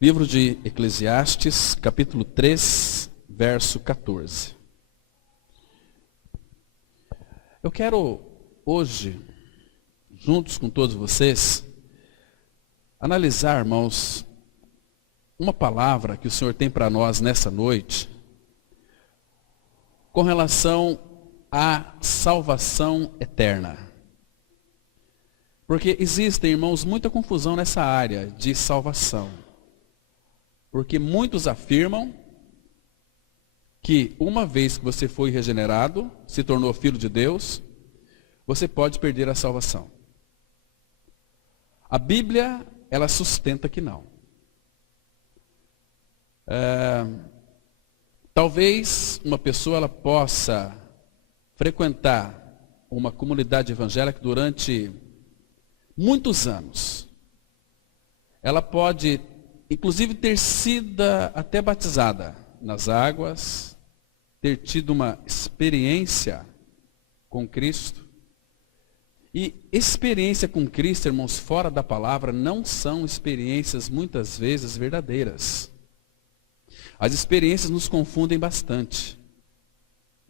Livro de Eclesiastes, capítulo 3, verso 14. Eu quero hoje, juntos com todos vocês, analisar, irmãos, uma palavra que o Senhor tem para nós nessa noite, com relação à salvação eterna. Porque existem, irmãos, muita confusão nessa área de salvação. Porque muitos afirmam que uma vez que você foi regenerado, se tornou filho de Deus, você pode perder a salvação. A Bíblia, ela sustenta que não. Talvez uma pessoa ela possa frequentar uma comunidade evangélica durante muitos anos. Ela pode inclusive ter sido até batizada nas águas, ter tido uma experiência com Cristo. E experiência com Cristo, irmãos, fora da palavra, não são experiências muitas vezes verdadeiras. As experiências nos confundem bastante.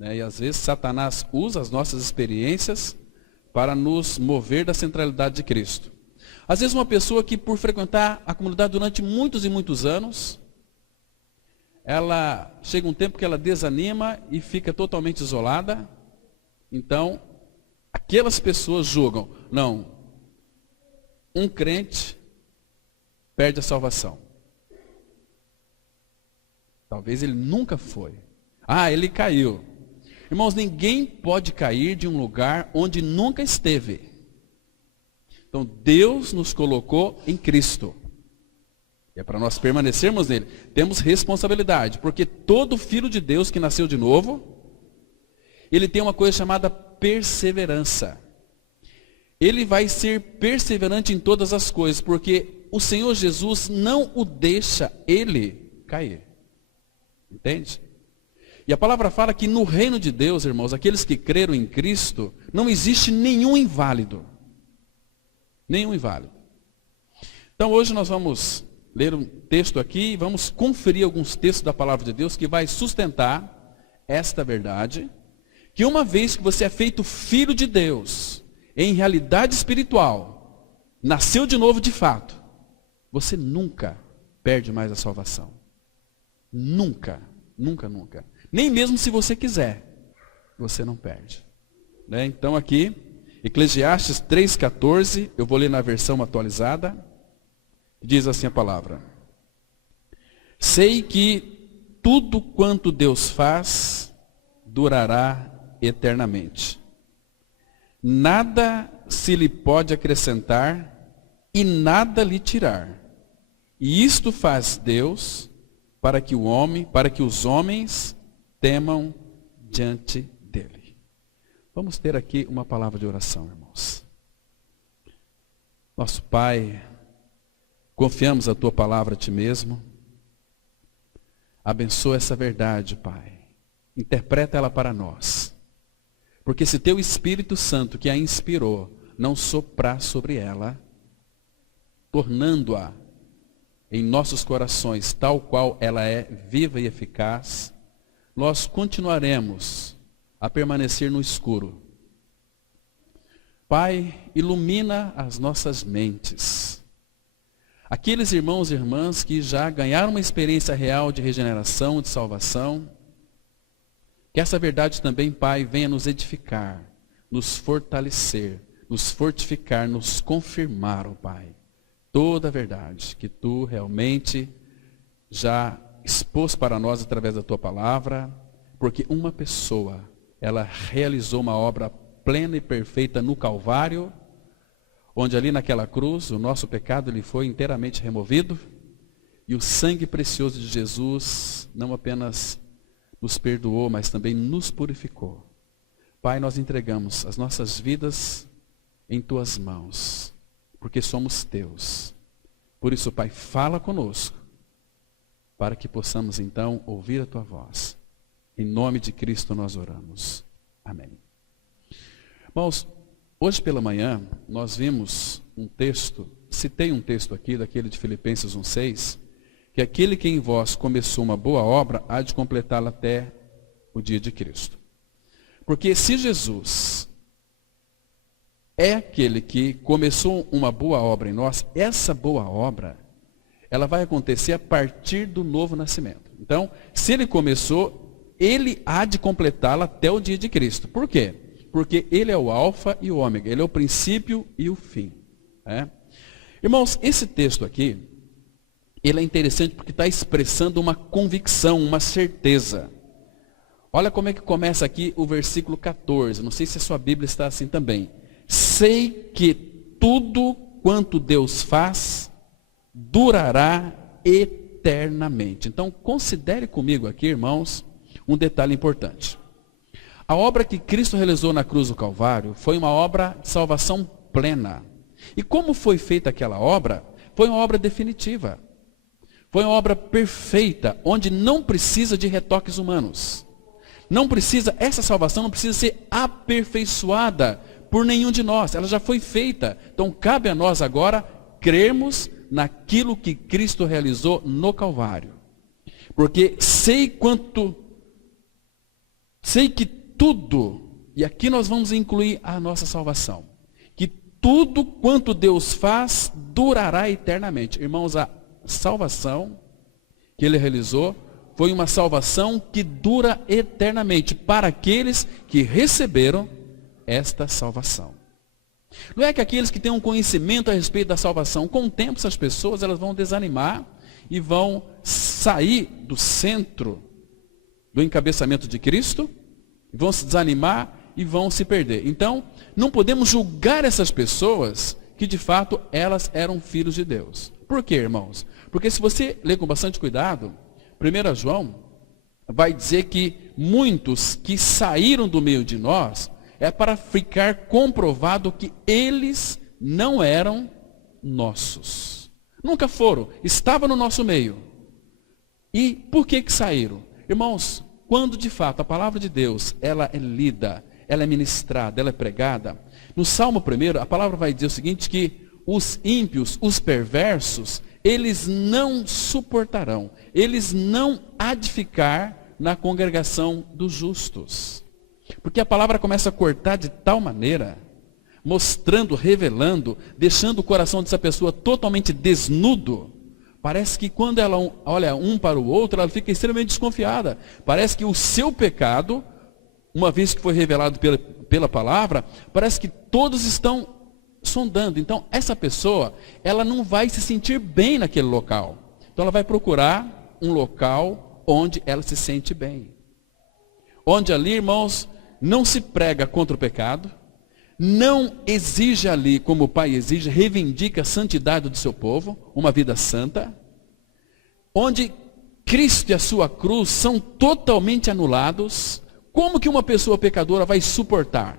E às vezes Satanás usa as nossas experiências para nos mover da centralidade de Cristo. Às vezes uma pessoa que por frequentar a comunidade durante muitos e muitos anos, ela chega um tempo que ela desanima e fica totalmente isolada. Então, aquelas pessoas julgam, não, um crente perde a salvação. Talvez ele nunca foi. Ele caiu. Irmãos, ninguém pode cair de um lugar onde nunca esteve. Então, Deus nos colocou em Cristo. E é para nós permanecermos nele. Temos responsabilidade, porque todo filho de Deus que nasceu de novo, ele tem uma coisa chamada perseverança. Ele vai ser perseverante em todas as coisas, porque o Senhor Jesus não o deixa ele cair. Entende? E a palavra fala que no reino de Deus, irmãos, aqueles que creram em Cristo, não existe nenhum inválido. Nenhum inválido. Então hoje nós vamos ler um texto aqui, vamos conferir alguns textos da palavra de Deus que vai sustentar esta verdade, que uma vez que você é feito filho de Deus, em realidade espiritual, nasceu de novo de fato, você nunca perde mais a salvação. Nunca, nunca, nunca. Nem mesmo se você quiser, você não perde. Então aqui, Eclesiastes 3,14, eu vou ler na versão atualizada, diz assim a palavra: sei que tudo quanto Deus faz, durará eternamente. Nada se lhe pode acrescentar e nada lhe tirar. E isto faz Deus para que os homens temam diante dele. Vamos ter aqui uma palavra de oração, irmãos. Nosso Pai, confiamos a Tua palavra a Ti mesmo. Abençoa essa verdade, Pai. Interpreta ela para nós. Porque se Teu Espírito Santo, que a inspirou, não soprar sobre ela, tornando-a em nossos corações tal qual ela é, viva e eficaz, nós continuaremos a permanecer no escuro. Pai, ilumina as nossas mentes. Aqueles irmãos e irmãs que já ganharam uma experiência real de regeneração, de salvação, que essa verdade também, Pai, venha nos edificar, nos fortalecer, nos fortificar, nos confirmar, ó Pai, toda a verdade que Tu realmente já expôs para nós através da Tua palavra, porque uma pessoa, ela realizou uma obra plena e perfeita no Calvário, onde ali naquela cruz o nosso pecado ele foi inteiramente removido, e o sangue precioso de Jesus não apenas nos perdoou, mas também nos purificou. Pai, nós entregamos as nossas vidas em Tuas mãos, porque somos Teus. Por isso, Pai, fala conosco, para que possamos então ouvir a Tua voz. Em nome de Cristo nós oramos. Amém. Irmãos, hoje pela manhã nós vimos um texto, citei um texto aqui, daquele de Filipenses 1,6, que aquele que em vós começou uma boa obra, há de completá-la até o dia de Cristo. Porque se Jesus é aquele que começou uma boa obra em nós, essa boa obra, ela vai acontecer a partir do novo nascimento. Então, se ele começou, ele há de completá-la até o dia de Cristo. Por quê? Porque ele é o alfa e o ômega, ele é o princípio e o fim. Irmãos, esse texto aqui, ele é interessante porque está expressando uma convicção, uma certeza. Olha como é que começa aqui o versículo 14, não sei se a sua Bíblia está assim também. Sei que tudo quanto Deus faz, durará eternamente. Então, considere comigo aqui, irmãos, um detalhe importante. A obra que Cristo realizou na cruz do Calvário foi uma obra de salvação plena. E como foi feita aquela obra? Foi uma obra definitiva. Foi uma obra perfeita, onde não precisa de retoques humanos. Não precisa, essa salvação não precisa ser aperfeiçoada por nenhum de nós. Ela já foi feita. Então, cabe a nós agora crermos naquilo que Cristo realizou no Calvário. Porque sei que tudo, e aqui nós vamos incluir a nossa salvação, que tudo quanto Deus faz durará eternamente. Irmãos, a salvação que ele realizou foi uma salvação que dura eternamente para aqueles que receberam esta salvação. Não é que aqueles que têm um conhecimento a respeito da salvação, com o tempo essas pessoas elas vão desanimar e vão sair do centro do encabeçamento de Cristo, vão se desanimar e vão se perder. Então, não podemos julgar essas pessoas que de fato elas eram filhos de Deus. Por quê, irmãos? Porque se você ler com bastante cuidado, 1 João vai dizer que muitos que saíram do meio de nós, é para ficar comprovado que eles não eram nossos. Nunca foram, estavam no nosso meio. E por que saíram? Irmãos, quando de fato a palavra de Deus, ela é lida, ela é ministrada, ela é pregada, no Salmo 1, a palavra vai dizer o seguinte, que os ímpios, os perversos, eles não suportarão, eles não há de ficar na congregação dos justos. Porque a palavra começa a cortar de tal maneira, mostrando, revelando, deixando o coração dessa pessoa totalmente desnudo. Parece que quando ela olha um para o outro, ela fica extremamente desconfiada. Parece que o seu pecado, uma vez que foi revelado pela palavra, parece que todos estão sondando. Então, essa pessoa, ela não vai se sentir bem naquele local. Então, ela vai procurar um local onde ela se sente bem. Onde ali, irmãos, não se prega contra o pecado, não exige ali, como o Pai exige, reivindica a santidade do seu povo, uma vida santa, onde Cristo e a sua cruz são totalmente anulados. Como que uma pessoa pecadora vai suportar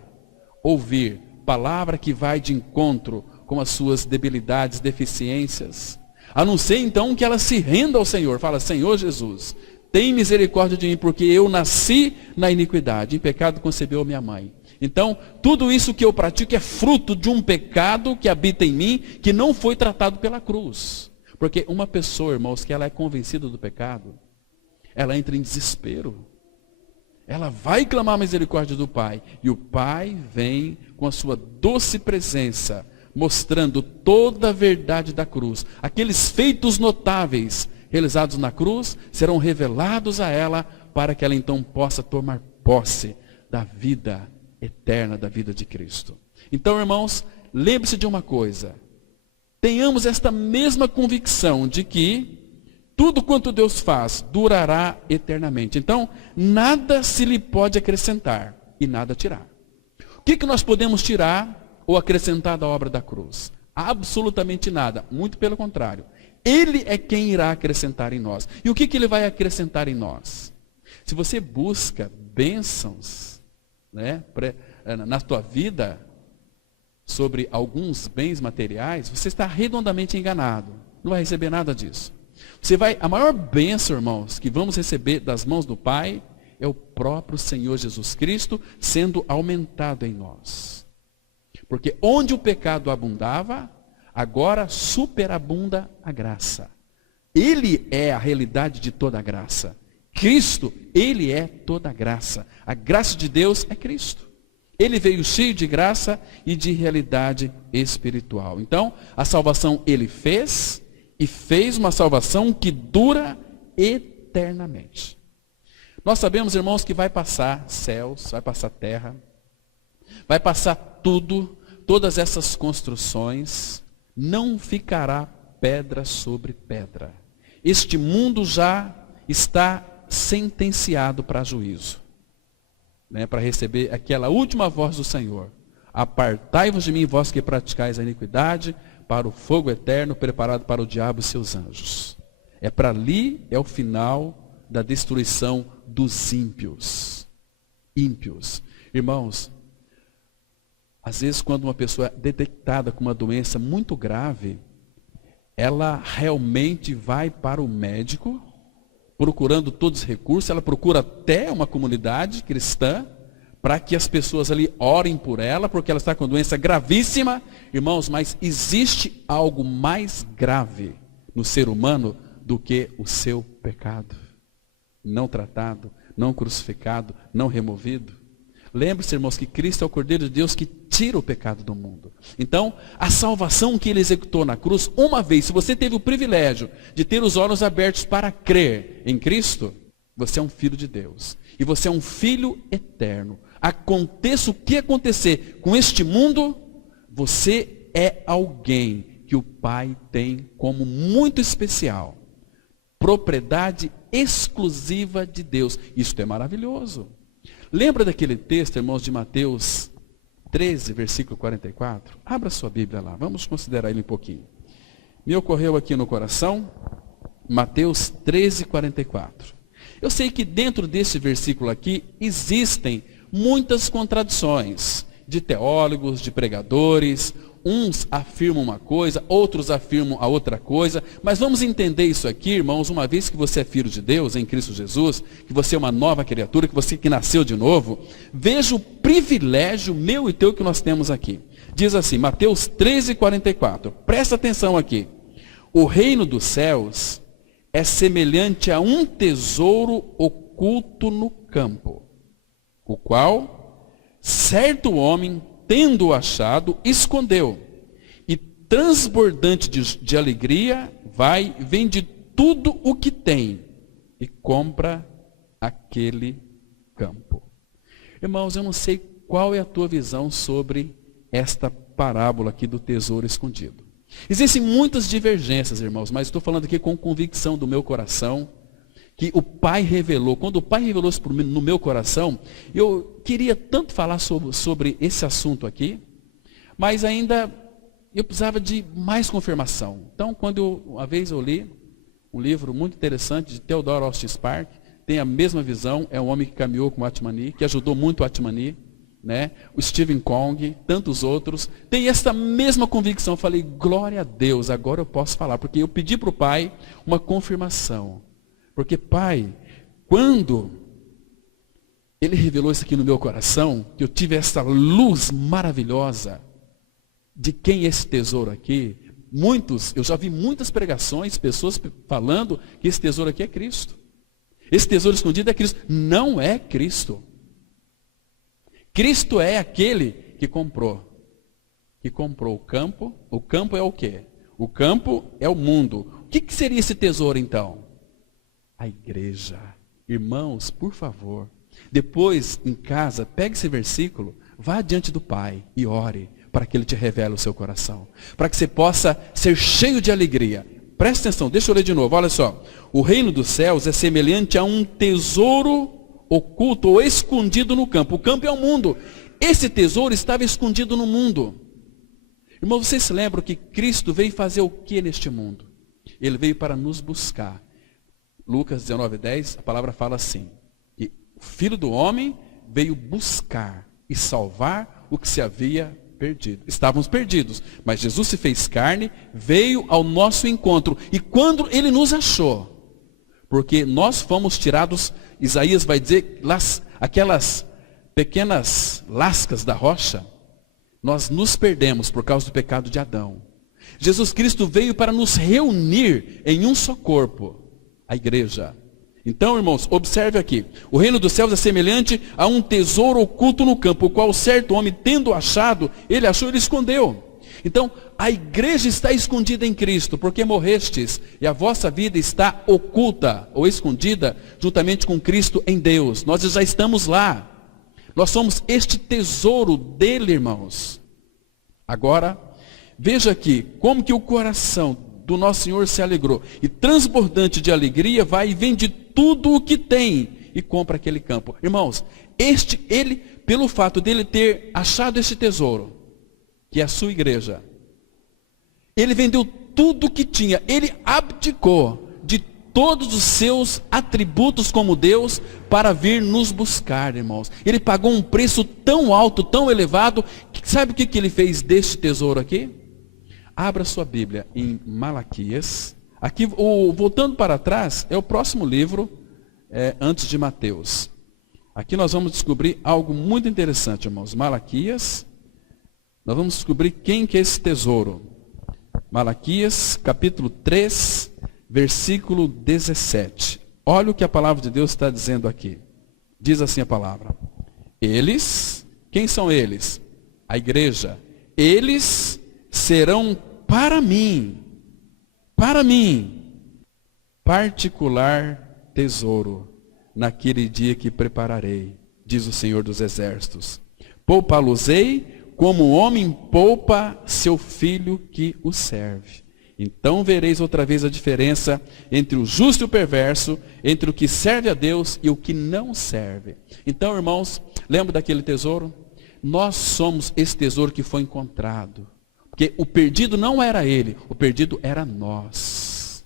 ouvir palavra que vai de encontro com as suas debilidades, deficiências? A não ser então que ela se renda ao Senhor, fala, Senhor Jesus, tem misericórdia de mim, porque eu nasci na iniquidade, em pecado concebeu minha mãe. Então, tudo isso que eu pratico é fruto de um pecado que habita em mim, que não foi tratado pela cruz. Porque uma pessoa, irmãos, que ela é convencida do pecado, ela entra em desespero. Ela vai clamar a misericórdia do Pai, e o Pai vem com a sua doce presença, mostrando toda a verdade da cruz. Aqueles feitos notáveis realizados na cruz, serão revelados a ela, para que ela então possa tomar posse da vida eterna, da vida de Cristo. Então, irmãos, lembre-se de uma coisa, tenhamos esta mesma convicção de que tudo quanto Deus faz durará eternamente. Então, nada se lhe pode acrescentar e nada tirar. O que nós podemos tirar ou acrescentar da obra da cruz? Absolutamente nada, muito pelo contrário. Ele é quem irá acrescentar em nós. E o que ele vai acrescentar em nós? Se você busca bênçãos, né, na tua vida, sobre alguns bens materiais, você está redondamente enganado. Não vai receber nada disso. A maior bênção, irmãos, que vamos receber das mãos do Pai, é o próprio Senhor Jesus Cristo sendo aumentado em nós. Porque onde o pecado abundava, agora superabunda a graça. Ele é a realidade de toda a graça. Cristo, Ele é toda a graça. A graça de Deus é Cristo. Ele veio cheio de graça e de realidade espiritual. Então, a salvação Ele fez, e fez uma salvação que dura eternamente. Nós sabemos, irmãos, que vai passar céus, vai passar terra, vai passar tudo, todas essas construções, não ficará pedra sobre pedra. Este mundo já está sentenciado para juízo, né, para receber aquela última voz do Senhor. Apartai-vos de mim, vós que praticais a iniquidade, para o fogo eterno preparado para o diabo e seus anjos. É para ali, é o final da destruição dos ímpios. Ímpios. Irmãos, às vezes quando uma pessoa é detectada com uma doença muito grave, ela realmente vai para o médico, procurando todos os recursos, ela procura até uma comunidade cristã, para que as pessoas ali orem por ela, porque ela está com doença gravíssima. Irmãos, mas existe algo mais grave no ser humano do que o seu pecado. Não tratado, não crucificado, não removido. Lembre-se, irmãos, que Cristo é o Cordeiro de Deus que tira o pecado do mundo. Então, a salvação que Ele executou na cruz, uma vez, se você teve o privilégio de ter os olhos abertos para crer em Cristo, você é um filho de Deus. E você é um filho eterno. Aconteça o que acontecer com este mundo, você é alguém que o Pai tem como muito especial. Propriedade exclusiva de Deus. Isso é maravilhoso. Lembra daquele texto, irmãos, de Mateus 13, versículo 44? Abra sua Bíblia lá, vamos considerar ele um pouquinho. Me ocorreu aqui no coração, Mateus 13, 44. Eu sei que dentro desse versículo aqui existem muitas contradições de teólogos, de pregadores. Uns afirmam uma coisa, outros afirmam a outra coisa. Mas vamos entender isso aqui, irmãos, uma vez que você é filho de Deus em Cristo Jesus, que você é uma nova criatura, que você que nasceu de novo, veja o privilégio meu e teu que nós temos aqui. Diz assim, Mateus 13, 44. Presta atenção aqui. O reino dos céus é semelhante a um tesouro oculto no campo, o qual certo homem, tendo-o achado, escondeu. E transbordante de alegria, vende tudo o que tem e compra aquele campo. Irmãos, eu não sei qual é a tua visão sobre esta parábola aqui do tesouro escondido. Existem muitas divergências, irmãos, mas estou falando aqui com convicção do meu coração, que o Pai revelou. Quando o Pai revelou isso no meu coração, eu queria tanto falar sobre esse assunto aqui, mas ainda eu precisava de mais confirmação. Então, uma vez eu li um livro muito interessante de Theodore Austin Spark, tem a mesma visão, é um homem que caminhou com o Atmani, que ajudou muito o Atmani, né? O Stephen Kong, tantos outros, tem essa mesma convicção. Eu falei, glória a Deus, agora eu posso falar, porque eu pedi para o Pai uma confirmação. Porque, Pai, quando Ele revelou isso aqui no meu coração, que eu tive essa luz maravilhosa de quem é esse tesouro aqui, eu já vi muitas pregações, pessoas falando que esse tesouro aqui é Cristo. Esse tesouro escondido é Cristo. Não é Cristo. Cristo é aquele que comprou o campo. O campo é o quê? O campo é o mundo. O que seria esse tesouro então? A igreja. Irmãos, por favor, depois em casa, pegue esse versículo, vá diante do Pai e ore para que Ele te revele o seu coração, para que você possa ser cheio de alegria. Preste atenção, deixa eu ler de novo, olha só. O reino dos céus é semelhante a um tesouro oculto ou escondido no campo. O campo é o mundo. Esse tesouro estava escondido no mundo. Irmão, vocês se lembram que Cristo veio fazer o que neste mundo? Ele veio para nos buscar. Lucas 19:10, a palavra fala assim, que o Filho do Homem veio buscar e salvar o que se havia perdido. Estávamos perdidos, mas Jesus se fez carne, veio ao nosso encontro. E quando Ele nos achou, porque nós fomos tirados, Isaías vai dizer, aquelas pequenas lascas da rocha, nós nos perdemos por causa do pecado de Adão. Jesus Cristo veio para nos reunir em um só corpo, a igreja. Então, irmãos, observe aqui. O reino dos céus é semelhante a um tesouro oculto no campo, o qual certo homem, tendo achado, ele achou e ele escondeu. Então, a igreja está escondida em Cristo, porque morrestes, e a vossa vida está oculta, ou escondida, juntamente com Cristo em Deus. Nós já estamos lá. Nós somos este tesouro dele, irmãos. Agora, veja aqui, como que o coração do nosso Senhor se alegrou. E transbordante de alegria, vai e vende tudo o que tem e compra aquele campo. Irmãos, ele, pelo fato dele ter achado este tesouro, que é a sua igreja, ele vendeu tudo o que tinha, ele abdicou de todos os seus atributos como Deus para vir nos buscar, irmãos. Ele pagou um preço tão alto, tão elevado, que sabe o que ele fez deste tesouro aqui? Abra sua Bíblia em Malaquias. Aqui, voltando para trás, é o próximo livro, antes de Mateus. Aqui nós vamos descobrir algo muito interessante, irmãos. Malaquias, nós vamos descobrir quem que é esse tesouro. Malaquias, capítulo 3, versículo 17. Olha o que a palavra de Deus está dizendo aqui. Diz assim a palavra. Eles, quem são eles? A igreja. Eles serão para mim, particular tesouro, naquele dia que prepararei, diz o Senhor dos Exércitos. Poupa-los-ei, como o homem poupa seu filho que o serve. Então vereis outra vez a diferença entre o justo e o perverso, entre o que serve a Deus e o que não serve. Então, irmãos, lembra daquele tesouro? Nós somos esse tesouro que foi encontrado. Porque o perdido não era ele, o perdido era nós.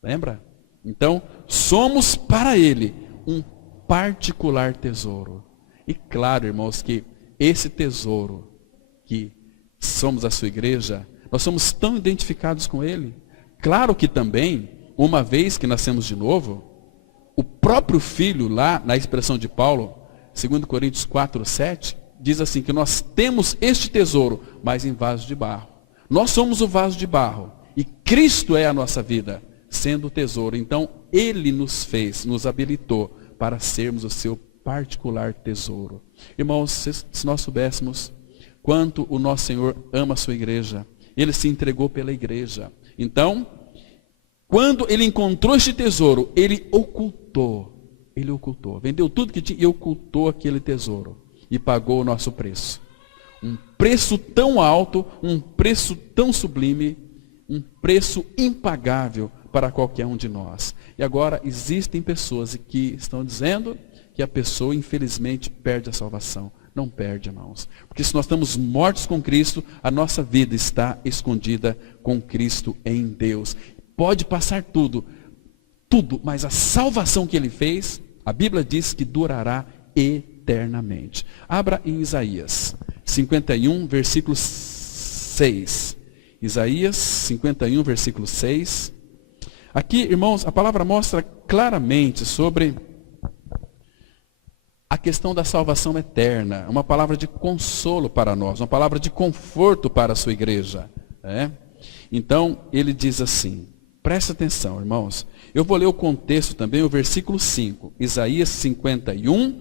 Lembra? Então, somos para ele um particular tesouro. E claro, irmãos, que esse tesouro, que somos a sua igreja, nós somos tão identificados com ele. Claro que também, uma vez que nascemos de novo, o próprio Filho, lá na expressão de Paulo, 2 Coríntios 4, 7, diz assim, que nós temos este tesouro, mas em vaso de barro. Nós somos o vaso de barro, e Cristo é a nossa vida, sendo o tesouro. Então, ele nos fez, nos habilitou para sermos o seu particular tesouro. Irmãos, se nós soubéssemos quanto o nosso Senhor ama a sua igreja, ele se entregou pela igreja. Então, quando ele encontrou este tesouro, ele ocultou, vendeu tudo que tinha e ocultou aquele tesouro, e pagou o nosso preço. Um preço tão alto, um preço tão sublime, um preço impagável para qualquer um de nós. E agora existem pessoas que estão dizendo que a pessoa infelizmente perde a salvação. Não perde, irmãos. Porque se nós estamos mortos com Cristo, a nossa vida está escondida com Cristo em Deus. Pode passar tudo, mas a salvação que ele fez, a Bíblia diz que durará eternamente. Abra em Isaías 51, versículo 6. Isaías 51, versículo 6. Aqui, irmãos, a palavra mostra claramente sobre a questão da salvação eterna, uma palavra de consolo para nós, uma palavra de conforto para a sua igreja. Então, ele diz assim, presta atenção, irmãos, eu vou ler o contexto também, o versículo 5, Isaías 51,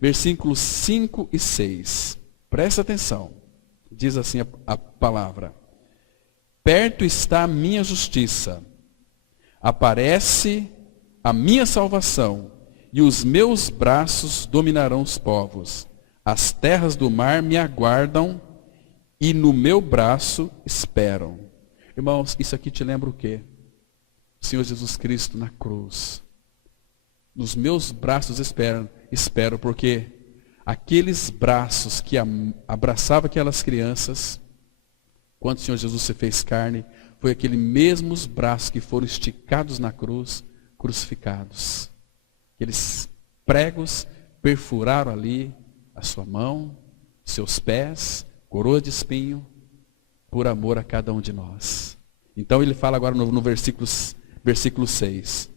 versículos 5 e 6. Presta atenção, diz assim a palavra, perto está a minha justiça, aparece a minha salvação, e os meus braços dominarão os povos. As terras do mar me aguardam e no meu braço esperam. Irmãos, isso aqui te lembra o quê? O Senhor Jesus Cristo na cruz. Nos meus braços espero, porque aqueles braços que abraçavam aquelas crianças, quando o Senhor Jesus se fez carne, foi aqueles mesmos braços que foram esticados na cruz, crucificados. Aqueles pregos perfuraram ali a sua mão, seus pés, coroa de espinho, por amor a cada um de nós. Então ele fala agora no versículo 6.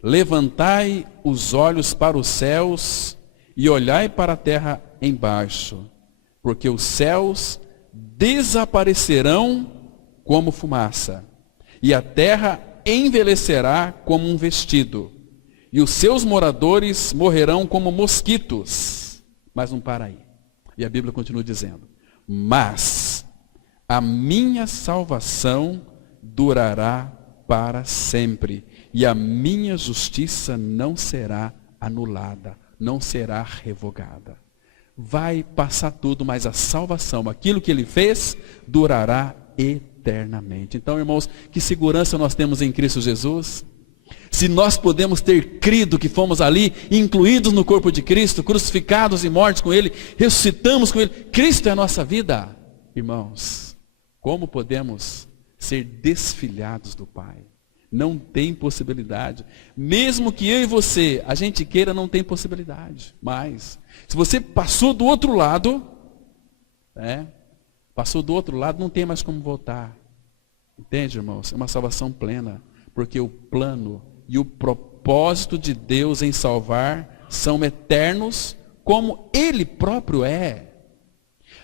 Levantai os olhos para os céus e olhai para a terra embaixo, porque os céus desaparecerão como fumaça, e a terra envelhecerá como um vestido, e os seus moradores morrerão como mosquitos. Mas não para aí. E a Bíblia continua dizendo: mas a minha salvação durará para sempre, e a minha justiça não será anulada, não será revogada. Vai passar tudo, mas a salvação, aquilo que ele fez, durará eternamente. Então, irmãos, que segurança nós temos em Cristo Jesus? Se nós podemos ter crido que fomos ali, incluídos no corpo de Cristo, crucificados e mortos com Ele, ressuscitamos com Ele, Cristo é a nossa vida. Irmãos, como podemos ser desfilhados do Pai? Não tem possibilidade. Mesmo que eu e você, a gente queira, não tem possibilidade. Mas, se você passou do outro lado, não tem mais como voltar. Entende, irmãos? É uma salvação plena. Porque o plano e o propósito de Deus em salvar são eternos, como Ele próprio é.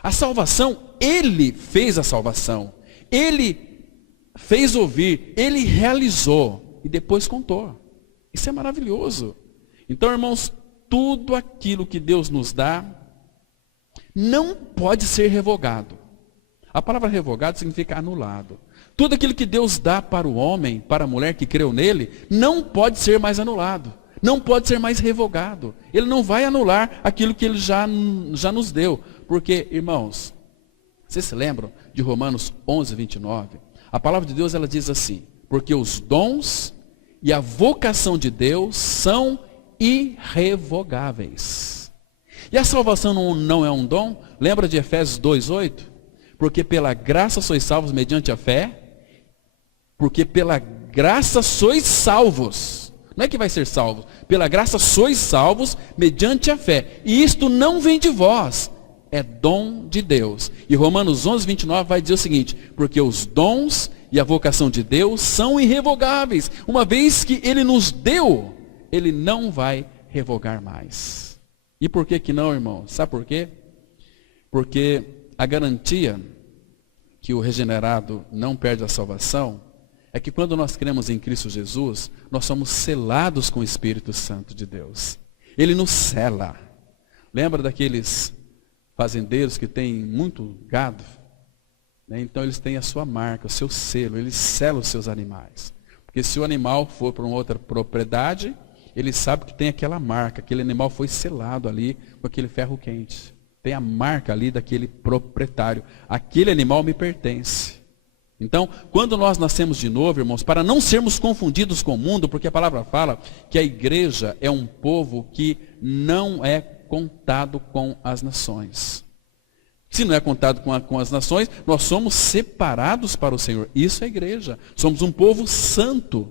A salvação, Ele fez a salvação. Ele fez ouvir, Ele realizou e depois contou. Isso é maravilhoso. Então, irmãos, tudo aquilo que Deus nos dá não pode ser revogado. A palavra revogado significa anulado. Tudo aquilo que Deus dá para o homem, para a mulher que creu nele, não pode ser mais anulado. Não pode ser mais revogado. Ele não vai anular aquilo que Ele já nos deu. Porque, irmãos, vocês se lembram de Romanos 11, 29? A palavra de Deus, ela diz assim: porque os dons e a vocação de Deus são irrevogáveis. E a salvação não é um dom? Lembra de Efésios 2:8? Porque pela graça sois salvos mediante a fé. Porque pela graça sois salvos. Não é que vai ser salvos. Pela graça sois salvos mediante a fé. E isto não vem de vós. É dom de Deus. E Romanos 11, 29 vai dizer o seguinte: porque os dons e a vocação de Deus são irrevogáveis. Uma vez que Ele nos deu, Ele não vai revogar mais. E por que não, irmão? Sabe por quê? Porque a garantia que o regenerado não perde a salvação é que quando nós cremos em Cristo Jesus, nós somos selados com o Espírito Santo de Deus. Ele nos sela. Lembra daqueles fazendeiros que têm muito gado? Então eles têm a sua marca, o seu selo, eles selam os seus animais. Porque se o animal for para uma outra propriedade, ele sabe que tem aquela marca, aquele animal foi selado ali com aquele ferro quente. Tem a marca ali daquele proprietário. Aquele animal me pertence. Então, quando nós nascemos de novo, irmãos, para não sermos confundidos com o mundo, porque a palavra fala que a igreja é um povo que não é contado com as nações. Se não é contado com as nações, nós somos separados para o Senhor. Isso é a igreja. Somos um povo santo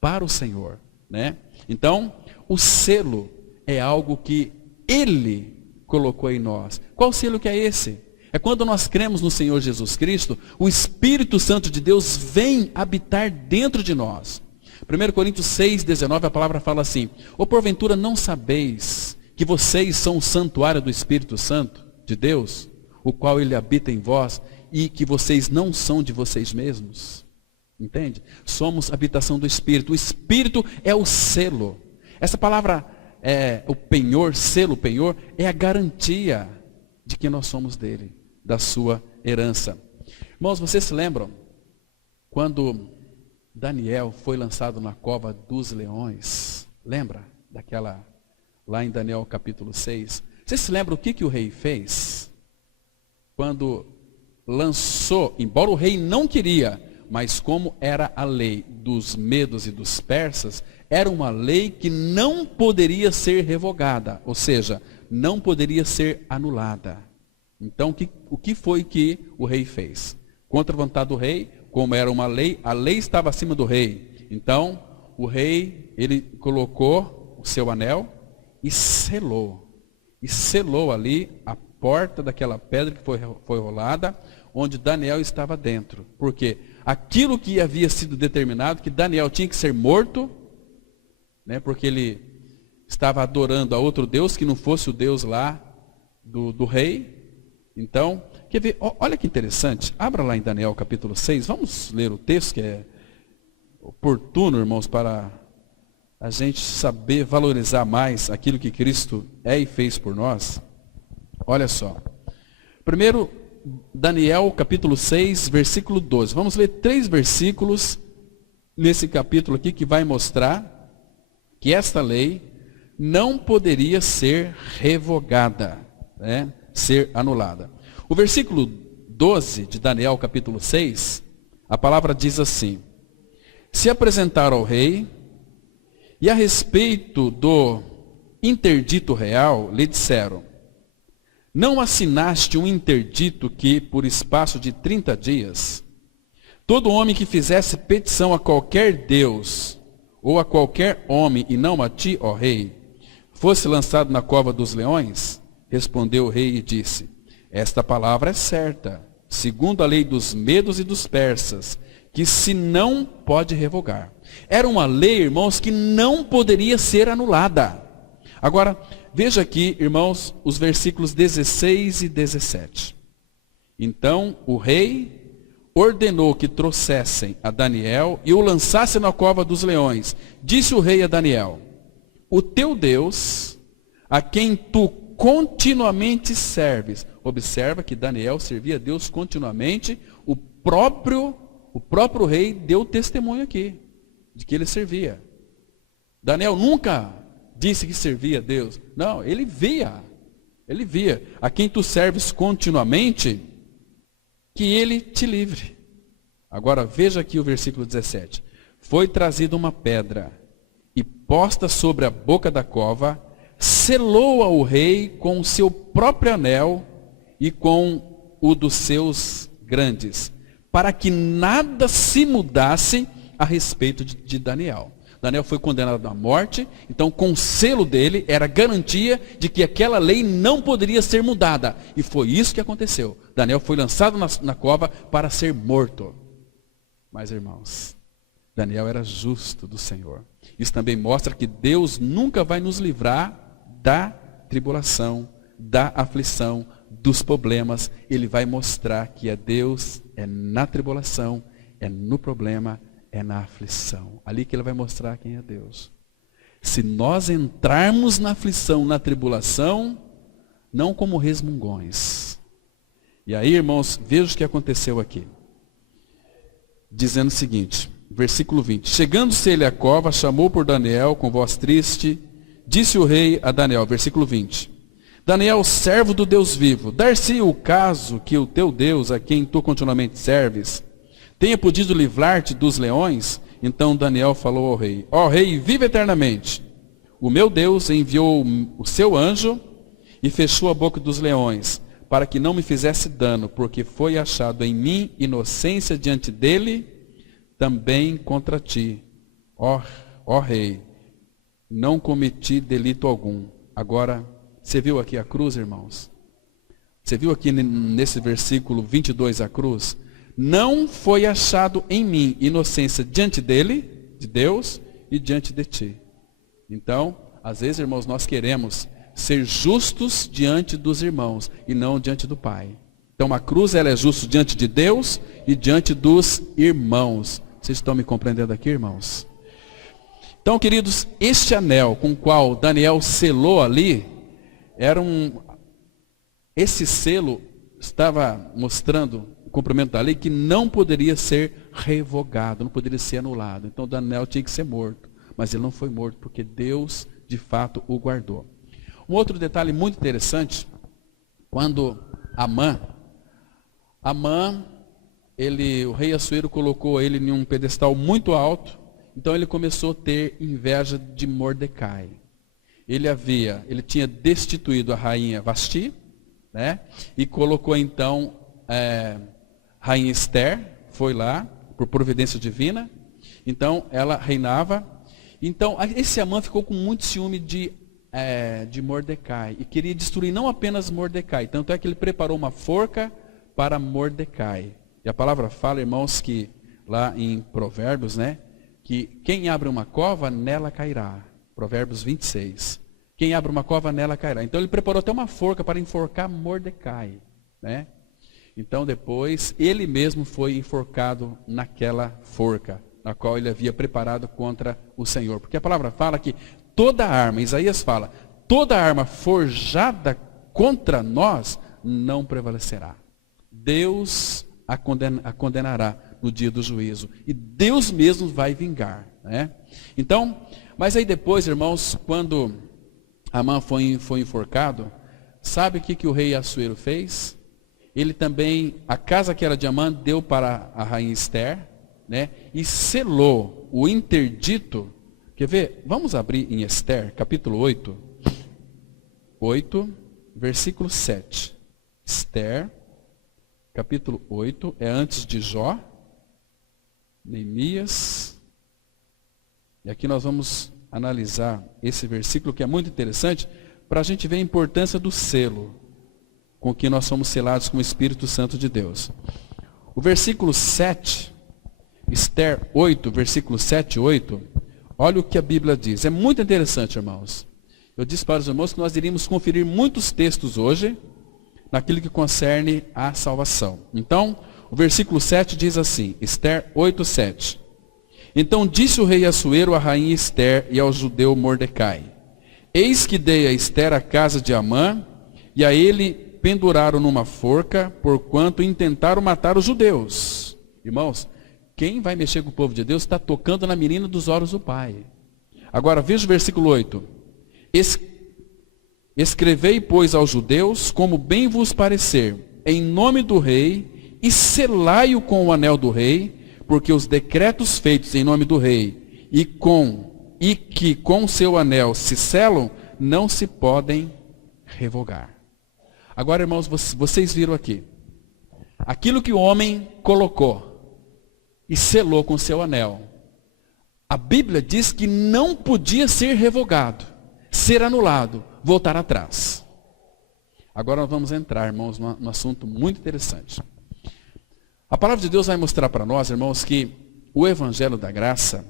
para o Senhor, né? Então, o selo é algo que Ele colocou em nós. Qual selo que é esse? É quando nós cremos no Senhor Jesus Cristo, o Espírito Santo de Deus vem habitar dentro de nós. 1 Coríntios 6, 19, a palavra fala assim: ou porventura não sabeis que vocês são o santuário do Espírito Santo de Deus, o qual Ele habita em vós, e que vocês não são de vocês mesmos? Entende? Somos habitação do Espírito. O Espírito é o selo. Essa palavra, o penhor, selo, penhor, é a garantia de que nós somos dele, da sua herança. Irmãos, vocês se lembram quando Daniel foi lançado na cova dos leões? Lembra daquela, lá em Daniel capítulo 6? Vocês se lembram o que o rei fez? Quando lançou, embora o rei não queria, mas como era a lei dos medos e dos persas, era uma lei que não poderia ser revogada, ou seja, não poderia ser anulada. Então, o que foi que o rei fez? Contra a vontade do rei, como era uma lei, a lei estava acima do rei. Então, o rei, ele colocou o seu anel e selou. E selou ali a porta daquela pedra que foi rolada, onde Daniel estava dentro. Por quê? Aquilo que havia sido determinado, que Daniel tinha que ser morto, né, porque ele estava adorando a outro Deus, que não fosse o Deus lá do rei. Então, Quer ver? Olha que interessante. Abra lá em Daniel capítulo 6. Vamos ler o texto que é oportuno, irmãos, para a gente saber valorizar mais aquilo que Cristo é e fez por nós. Olha só. Primeiro, Daniel capítulo 6, versículo 12. Vamos ler 3 versículos nesse capítulo aqui que vai mostrar que esta lei não poderia ser revogada, né? Ser anulada. O versículo 12 de Daniel capítulo 6, a palavra diz assim: se apresentaram ao rei, e a respeito do interdito real, lhe disseram: não assinaste um interdito que, por espaço de 30 dias, todo homem que fizesse petição a qualquer Deus, ou a qualquer homem, e não a ti, ó rei, fosse lançado na cova dos leões? Respondeu o rei e disse: esta palavra é certa, segundo a lei dos medos e dos persas, que se não pode revogar. Era uma lei, irmãos, que não poderia ser anulada. Agora, veja aqui, irmãos, os versículos 16 e 17. Então o rei ordenou que trouxessem a Daniel e o lançassem na cova dos leões. Disse o rei a Daniel: o teu Deus, a quem tu continuamente serves. Observa que Daniel servia a Deus continuamente. O próprio rei deu testemunho aqui de que ele servia. Daniel nunca disse que servia a Deus. Não, ele via. Ele via. A quem tu serves continuamente, que ele te livre. Agora veja aqui o versículo 17. Foi trazida uma pedra e posta sobre a boca da cova, selou-a o rei com o seu próprio anel e com o dos seus grandes, para que nada se mudasse a respeito de Daniel. Daniel foi condenado à morte, então com o selo dele era garantia de que aquela lei não poderia ser mudada. E foi isso que aconteceu. Daniel foi lançado na cova para ser morto. Mas, irmãos, Daniel era justo do Senhor. Isso também mostra que Deus nunca vai nos livrar da tribulação, da aflição, dos problemas. Ele vai mostrar que Deus é na tribulação, é no problema, é na aflição. Ali que ele vai mostrar quem é Deus. Se nós entrarmos na aflição, na tribulação, não como resmungões. E aí, irmãos, veja o que aconteceu aqui. Dizendo o seguinte, versículo 20. Chegando-se ele à cova, chamou por Daniel com voz triste. Disse o rei a Daniel, versículo 20. Daniel, servo do Deus vivo, dar-se o caso que o teu Deus, a quem tu continuamente serves, tenha podido livrar-te dos leões? Então Daniel falou ao rei: ó rei, vive eternamente. O meu Deus enviou o seu anjo e fechou a boca dos leões, para que não me fizesse dano, porque foi achado em mim inocência diante dele, também contra ti. Ó rei, não cometi delito algum. Agora, você viu aqui a cruz, irmãos? Você viu aqui nesse versículo 22 a cruz? Não foi achado em mim inocência diante dele, de Deus, e diante de ti. Então, às vezes, irmãos, nós queremos ser justos diante dos irmãos e não diante do Pai. Então, a cruz ela é justa diante de Deus e diante dos irmãos. Vocês estão me compreendendo aqui, irmãos? Então, queridos, este anel com o qual Daniel selou ali, esse selo estava mostrando o cumprimento da lei que não poderia ser revogado, não poderia ser anulado. Então Daniel tinha que ser morto, mas ele não foi morto porque Deus de fato o guardou. Um outro detalhe muito interessante, quando Amã, o rei Assuero colocou ele em um pedestal muito alto, então ele começou a ter inveja de Mordecai. Ele tinha destituído a rainha Vasti, né? E colocou então rainha Esther, foi lá, por providência divina. Então ela reinava. Então esse Amã ficou com muito ciúme de Mordecai. E queria destruir não apenas Mordecai. Tanto é que ele preparou uma forca para Mordecai. E a palavra fala, irmãos, que lá em Provérbios, né? Que quem abre uma cova, nela cairá. Provérbios 26. Quem abre uma cova, nela cairá. Então ele preparou até uma forca para enforcar Mordecai, né? Então depois ele mesmo foi enforcado naquela forca, na qual ele havia preparado contra o Senhor. Porque a palavra fala que toda arma, Isaías fala, toda arma forjada contra nós não prevalecerá. Deus a condenará no dia do juízo. E Deus mesmo vai vingar, né? Então, mas aí depois, irmãos, quando Amã foi enforcado, sabe o que o rei Assuero fez? Ele também, a casa que era de Amã, deu para a rainha Ester, né? E selou o interdito. Quer ver? Vamos abrir em Ester, capítulo 8, versículo 7. Ester, capítulo 8, é antes de Jó, Neemias. E aqui nós vamos analisar esse versículo que é muito interessante, para a gente ver a importância do selo, com que nós somos selados com o Espírito Santo de Deus. O versículo 7, Ester 8, versículo 7 e 8, olha o que a Bíblia diz. É muito interessante, irmãos. Eu disse para os irmãos que nós iríamos conferir muitos textos hoje, naquilo que concerne à salvação. Então, o versículo 7 diz assim, Ester 8, 7. Então disse o rei Assuero à rainha Ester e ao judeu Mordecai: Eis que dei a Ester a casa de Amã, e a ele penduraram numa forca, porquanto intentaram matar os judeus. Irmãos, quem vai mexer com o povo de Deus está tocando na menina dos olhos do pai. Agora veja o versículo 8. Escrevei, pois, aos judeus, como bem vos parecer, em nome do rei, e selai-o com o anel do rei, porque os decretos feitos em nome do rei, e que com seu anel se selam, não se podem revogar. Agora, irmãos, vocês viram aqui. Aquilo que o homem colocou e selou com seu anel, a Bíblia diz que não podia ser revogado, ser anulado, voltar atrás. Agora nós vamos entrar, irmãos, num assunto muito interessante. A palavra de Deus vai mostrar para nós, irmãos, que o Evangelho da Graça,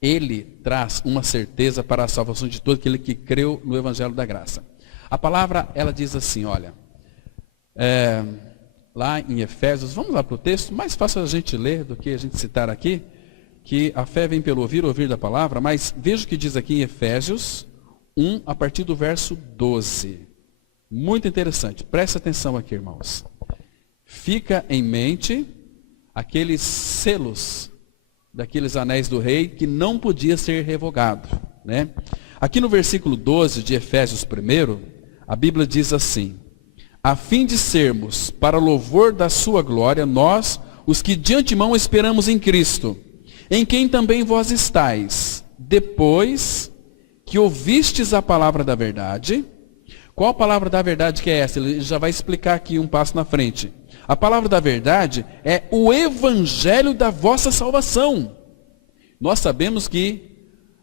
ele traz uma certeza para a salvação de todo aquele que creu no Evangelho da Graça. A palavra, ela diz assim, olha, lá em Efésios, vamos lá para o texto, mais fácil a gente ler do que a gente citar aqui, que a fé vem pelo ouvir da palavra, mas veja o que diz aqui em Efésios 1, a partir do verso 12. Muito interessante, preste atenção aqui, irmãos. Fica em mente aqueles selos daqueles anéis do rei que não podia ser revogado, né? Aqui no versículo 12 de Efésios 1, a Bíblia diz assim: a fim de sermos para louvor da sua glória, nós, os que de antemão esperamos em Cristo, em quem também vós estáis, depois que ouvistes a palavra da verdade. Qual a palavra da verdade que é essa? Ele já vai explicar aqui um passo na frente. A palavra da verdade é o evangelho da vossa salvação. Nós sabemos que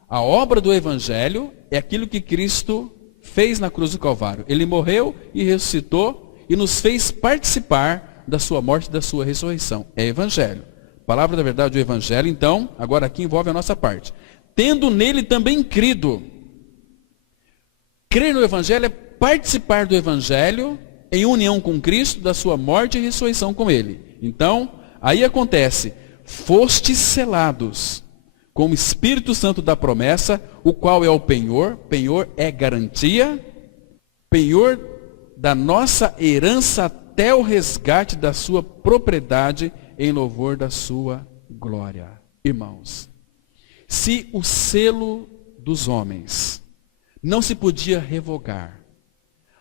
a obra do evangelho é aquilo que Cristo fez na cruz do Calvário. Ele morreu e ressuscitou e nos fez participar da sua morte e da sua ressurreição. É evangelho. A palavra da verdade, o evangelho, então, agora aqui envolve a nossa parte. Tendo nele também crido. Crer no evangelho é participar do evangelho em união com Cristo, da sua morte e ressurreição com ele. Então, aí acontece, fostes selados com o Espírito Santo da promessa, o qual é o penhor é garantia, penhor da nossa herança até o resgate da sua propriedade em louvor da sua glória. Irmãos, se o selo dos homens não se podia revogar,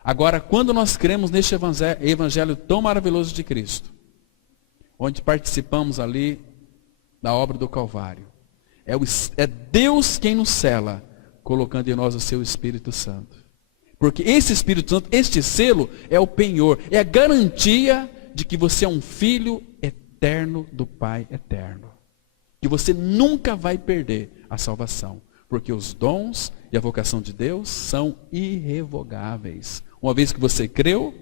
agora, quando nós cremos neste evangelho tão maravilhoso de Cristo, onde participamos ali da obra do Calvário, é Deus quem nos sela, colocando em nós o seu Espírito Santo. Porque esse Espírito Santo, este selo, é o penhor, é a garantia de que você é um filho eterno do Pai eterno. Que você nunca vai perder a salvação, porque os dons e a vocação de Deus são irrevogáveis. Uma vez que você creu,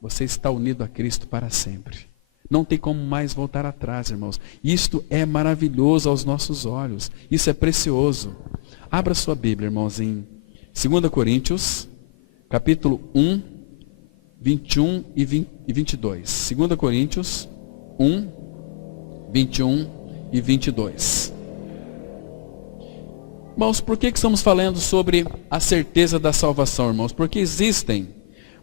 você está unido a Cristo para sempre. Não tem como mais voltar atrás, irmãos. Isto é maravilhoso aos nossos olhos. Isso é precioso. Abra sua Bíblia, irmãos, em 2 Coríntios, capítulo 1, 21 e 22. 2 Coríntios 1, 21 e 22. Irmãos, por que estamos falando sobre a certeza da salvação, irmãos? Porque existem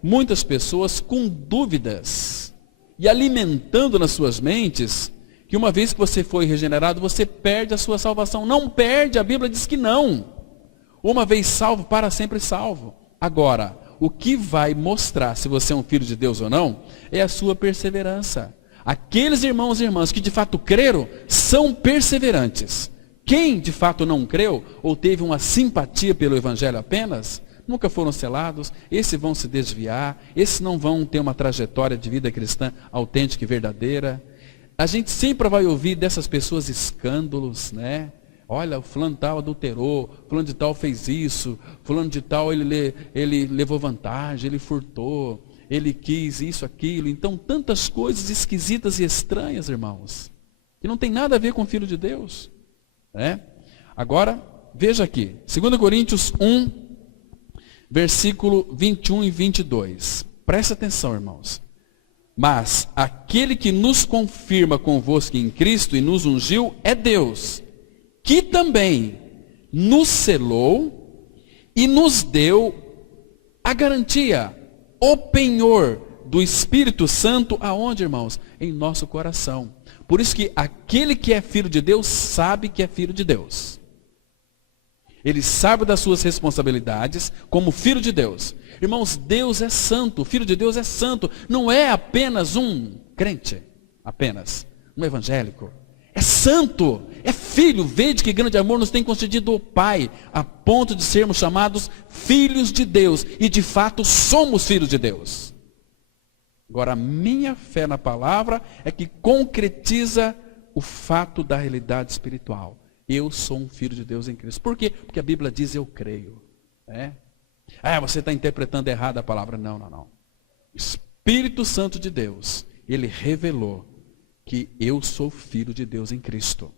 muitas pessoas com dúvidas e alimentando nas suas mentes que uma vez que você foi regenerado, você perde a sua salvação. Não perde, a Bíblia diz que não. Uma vez salvo, para sempre salvo. Agora, o que vai mostrar se você é um filho de Deus ou não, é a sua perseverança. Aqueles irmãos e irmãs que de fato creram, são perseverantes. Quem de fato não creu, ou teve uma simpatia pelo Evangelho apenas, nunca foram selados, esses vão se desviar, esses não vão ter uma trajetória de vida cristã autêntica e verdadeira. A gente sempre vai ouvir dessas pessoas escândalos, né? Olha, o fulano tal adulterou, fulano de tal fez isso, fulano de tal ele levou vantagem, ele furtou, ele quis isso, aquilo. Então, tantas coisas esquisitas e estranhas, irmãos, que não tem nada a ver com o Filho de Deus. Né? Agora, veja aqui, 2 Coríntios 1, versículo 21 e 22. Presta atenção, irmãos. Mas aquele que nos confirma convosco em Cristo e nos ungiu é Deus, que também nos selou e nos deu a garantia, o penhor do Espírito Santo, aonde, irmãos? Em nosso coração. Por isso que aquele que é filho de Deus sabe que é filho de Deus. Ele sabe das suas responsabilidades como filho de Deus. Irmãos, Deus é santo, o Filho de Deus é santo. Não é apenas um crente, apenas um evangélico. É santo, é filho. Vede que grande amor nos tem concedido o Pai, a ponto de sermos chamados filhos de Deus. E de fato somos filhos de Deus. Agora, a minha fé na palavra é que concretiza o fato da realidade espiritual. Eu sou um filho de Deus em Cristo. Por quê? Porque a Bíblia diz eu creio. Você está interpretando errado a palavra. Não. O Espírito Santo de Deus, ele revelou que eu sou filho de Deus em Cristo.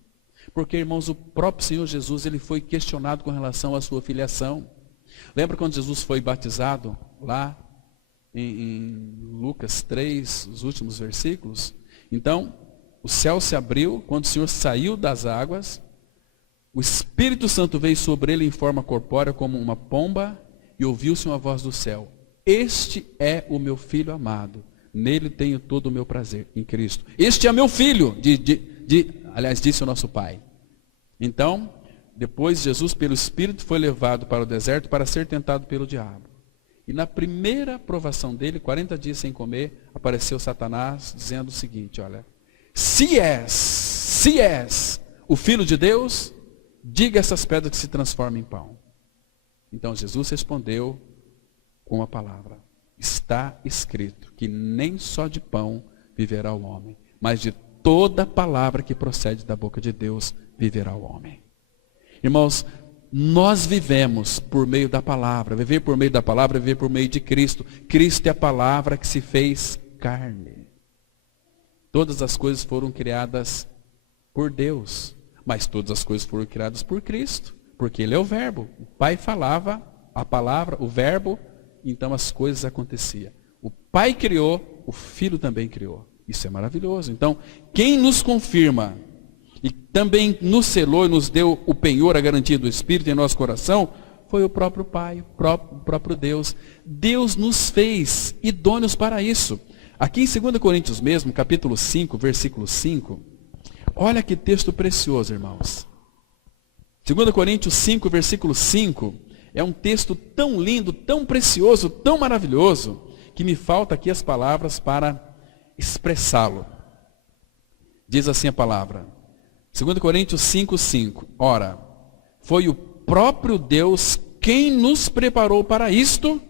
Porque, irmãos, o próprio Senhor Jesus, ele foi questionado com relação à sua filiação. Lembra quando Jesus foi batizado lá em Lucas 3, os últimos versículos? Então, o céu se abriu, quando o Senhor saiu das águas, o Espírito Santo veio sobre ele em forma corpórea como uma pomba e ouviu-se uma voz do céu. Este é o meu filho amado, nele tenho todo o meu prazer, em Cristo. Este é meu filho, aliás, disse o nosso Pai. Então, depois Jesus, pelo Espírito, foi levado para o deserto para ser tentado pelo diabo. E na primeira provação dele, 40 dias sem comer, apareceu Satanás dizendo o seguinte, olha, se és o Filho de Deus, diga essas pedras que se transformam em pão. Então Jesus respondeu com a palavra. Está escrito que nem só de pão viverá o homem, mas de toda palavra que procede da boca de Deus viverá o homem. Irmãos, nós vivemos por meio da palavra. Viver por meio da palavra é viver por meio de Cristo. Cristo é a palavra que se fez carne. Todas as coisas foram criadas por Deus. Mas todas as coisas foram criadas por Cristo, porque Ele é o verbo. O Pai falava, a palavra, o verbo, então as coisas aconteciam. O Pai criou, o Filho também criou. Isso é maravilhoso. Então, quem nos confirma e também nos selou e nos deu o penhor, a garantia do Espírito em nosso coração, foi o próprio Pai, o próprio Deus. Deus nos fez idôneos para isso. Aqui em 2 Coríntios mesmo, capítulo 5, versículo 5, olha que texto precioso, irmãos. 2 Coríntios 5, versículo 5, é um texto tão lindo, tão precioso, tão maravilhoso, que me falta aqui as palavras para expressá-lo. Diz assim a palavra, 2 Coríntios 5, 5. Ora, foi o próprio Deus quem nos preparou para isto,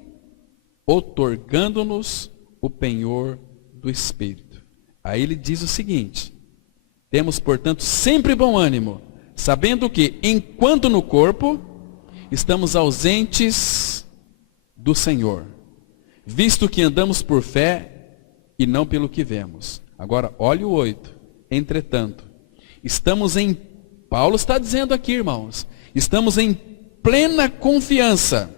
outorgando-nos o penhor do Espírito. Aí ele diz o seguinte, temos, portanto, sempre bom ânimo, sabendo que, enquanto no corpo, estamos ausentes do Senhor, visto que andamos por fé e não pelo que vemos. Agora, olha o 8. Entretanto, Paulo está dizendo aqui, irmãos, estamos em plena confiança.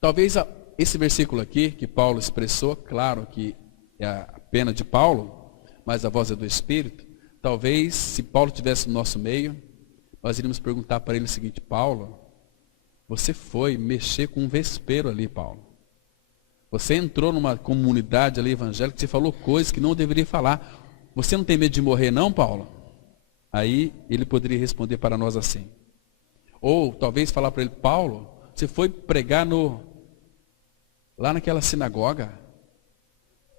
Talvez esse versículo aqui, que Paulo expressou, claro que é a pena de Paulo, mas a voz é do Espírito. Talvez, se Paulo estivesse no nosso meio, nós iríamos perguntar para ele o seguinte: Paulo, você foi mexer com um vespeiro ali, Paulo. Você entrou numa comunidade ali evangélica que você falou coisas que não deveria falar. Você não tem medo de morrer não, Paulo? Aí ele poderia responder para nós assim. Ou talvez falar para ele: Paulo, você foi pregar lá naquela sinagoga.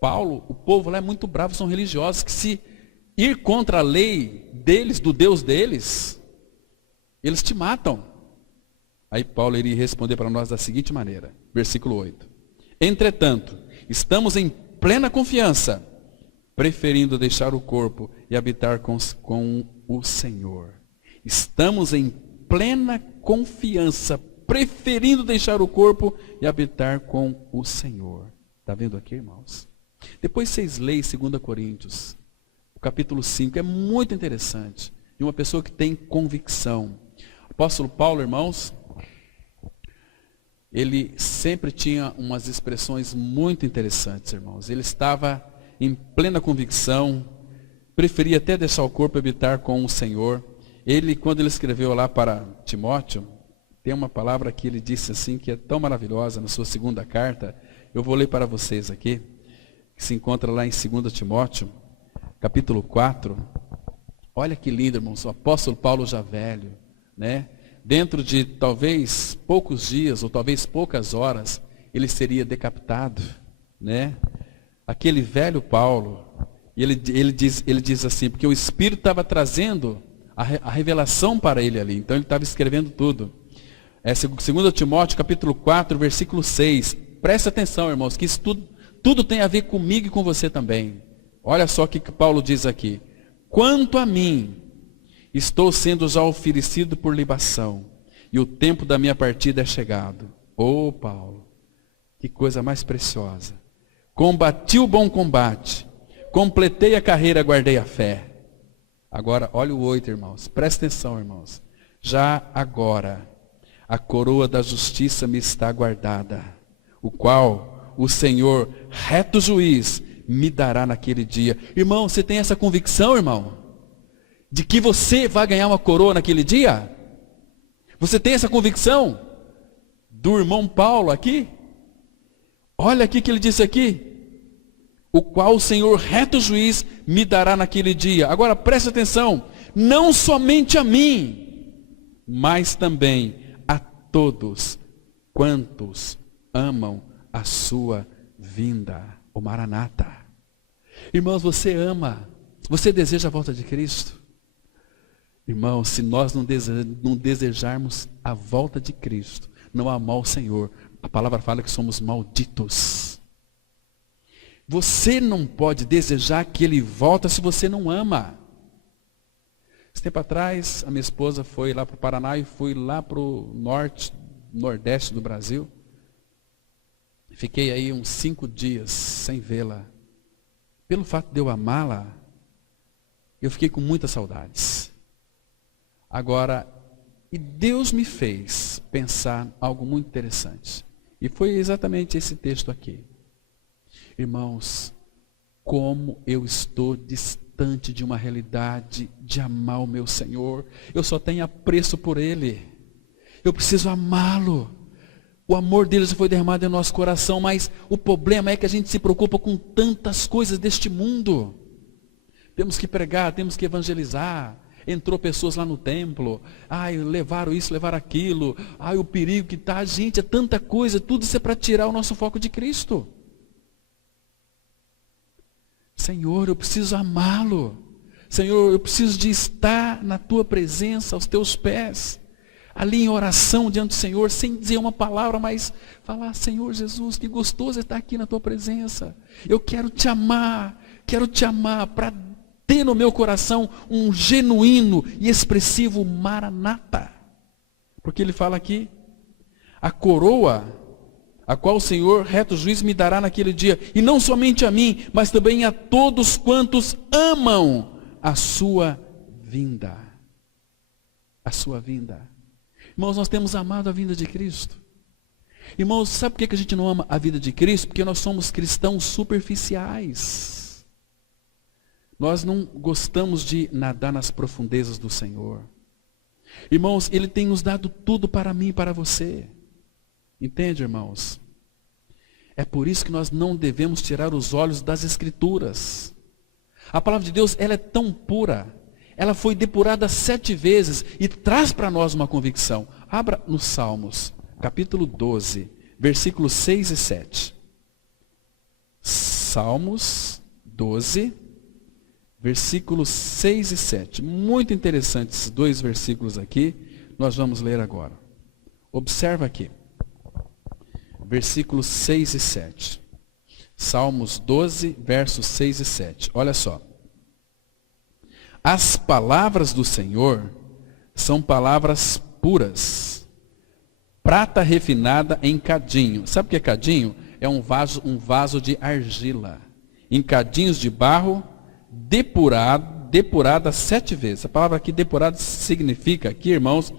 Paulo, o povo lá é muito bravo, são religiosos, que se ir contra a lei deles, do Deus deles, eles te matam. Aí Paulo iria responder para nós da seguinte maneira, versículo 8. Entretanto, estamos em plena confiança, preferindo deixar o corpo e habitar com o Senhor. Estamos em plena confiança, preferindo deixar o corpo e habitar com o Senhor. Está vendo aqui, irmãos? Depois vocês leem 2 Coríntios, o capítulo 5, é muito interessante, de uma pessoa que tem convicção. O apóstolo Paulo, irmãos, ele sempre tinha umas expressões muito interessantes, irmãos. Ele estava em plena convicção, preferia até deixar o corpo e habitar com o Senhor. Ele, quando ele escreveu lá para Timóteo, tem uma palavra que ele disse assim, que é tão maravilhosa, na sua segunda carta. Eu vou ler para vocês aqui, que se encontra lá em 2 Timóteo, capítulo 4. Olha que lindo, irmãos, o apóstolo Paulo já velho, né? Dentro de talvez poucos dias, ou talvez poucas horas, ele seria decapitado, né? Aquele velho Paulo, ele diz assim, porque o Espírito estava trazendo a revelação para ele ali, então ele estava escrevendo tudo. 2 Timóteo, capítulo 4, versículo 6. Presta atenção, irmãos, que isso tudo tem a ver comigo e com você também. Olha só o que Paulo diz aqui. Quanto a mim, estou sendo já oferecido por libação, e o tempo da minha partida é chegado. Ô Paulo, que coisa mais preciosa. Combati o bom combate, completei a carreira, guardei a fé. Agora, olha o 8, irmãos. Presta atenção, irmãos. Já agora, a coroa da justiça me está guardada, o qual o Senhor, reto juiz, me dará naquele dia. Irmão, você tem essa convicção, irmão? De que você vai ganhar uma coroa naquele dia? Você tem essa convicção? Do irmão Paulo aqui? Olha aqui que ele disse aqui. O qual o Senhor, reto juiz, me dará naquele dia. Agora preste atenção. Não somente a mim, mas também a todos quantos amam a sua vinda. O Maranata. Irmãos, você ama, você deseja a volta de Cristo? Irmãos, se nós não desejarmos a volta de Cristo, não amar o Senhor, a palavra fala que somos malditos. Você não pode desejar que Ele volta se você não ama. Esse tempo atrás, a minha esposa foi lá para o Paraná e fui lá para o nordeste do Brasil. Fiquei aí uns 5 dias sem vê-la. Pelo fato de eu amá-la, eu fiquei com muitas saudades. Agora, e Deus me fez pensar algo muito interessante. E foi exatamente esse texto aqui. Irmãos, como eu estou distante de uma realidade de amar o meu Senhor. Eu só tenho apreço por Ele. Eu preciso amá-lo. O amor dele já foi derramado em nosso coração, mas o problema é que a gente se preocupa com tantas coisas deste mundo. Temos que pregar, temos que evangelizar. Entrou pessoas lá no templo, levaram isso, levaram aquilo, o perigo que está. Gente, é tanta coisa, tudo isso é para tirar o nosso foco de Cristo. Senhor, eu preciso amá-lo. Senhor, eu preciso de estar na tua presença, aos teus pés. Ali em oração diante do Senhor, sem dizer uma palavra, mas falar: Senhor Jesus, que gostoso estar aqui na tua presença. Eu quero te amar para ter no meu coração um genuíno e expressivo Maranata. Porque ele fala aqui, a coroa, a qual o Senhor, reto juiz, me dará naquele dia, e não somente a mim, mas também a todos quantos amam a sua vinda. A sua vinda. Irmãos, nós temos amado a vinda de Cristo. Irmãos, sabe por que a gente não ama a vida de Cristo? Porque nós somos cristãos superficiais. Nós não gostamos de nadar nas profundezas do Senhor. Irmãos, Ele tem nos dado tudo para mim e para você. Entende, irmãos? É por isso que nós não devemos tirar os olhos das Escrituras. A palavra de Deus, ela é tão pura. Ela foi depurada 7 vezes e traz para nós uma convicção. Abra nos Salmos, capítulo 12, versículos 6 e 7. Salmos 12, versículos 6 e 7. Muito interessantes esses 2 versículos aqui. Nós vamos ler agora. Observa aqui. Versículos 6 e 7. Salmos 12, versos 6 e 7. Olha só. As palavras do Senhor são palavras puras, prata refinada em cadinho. Sabe o que é cadinho? É um vaso de argila. Em cadinhos de barro, depurada 7 vezes. A palavra aqui depurada significa aqui, irmãos,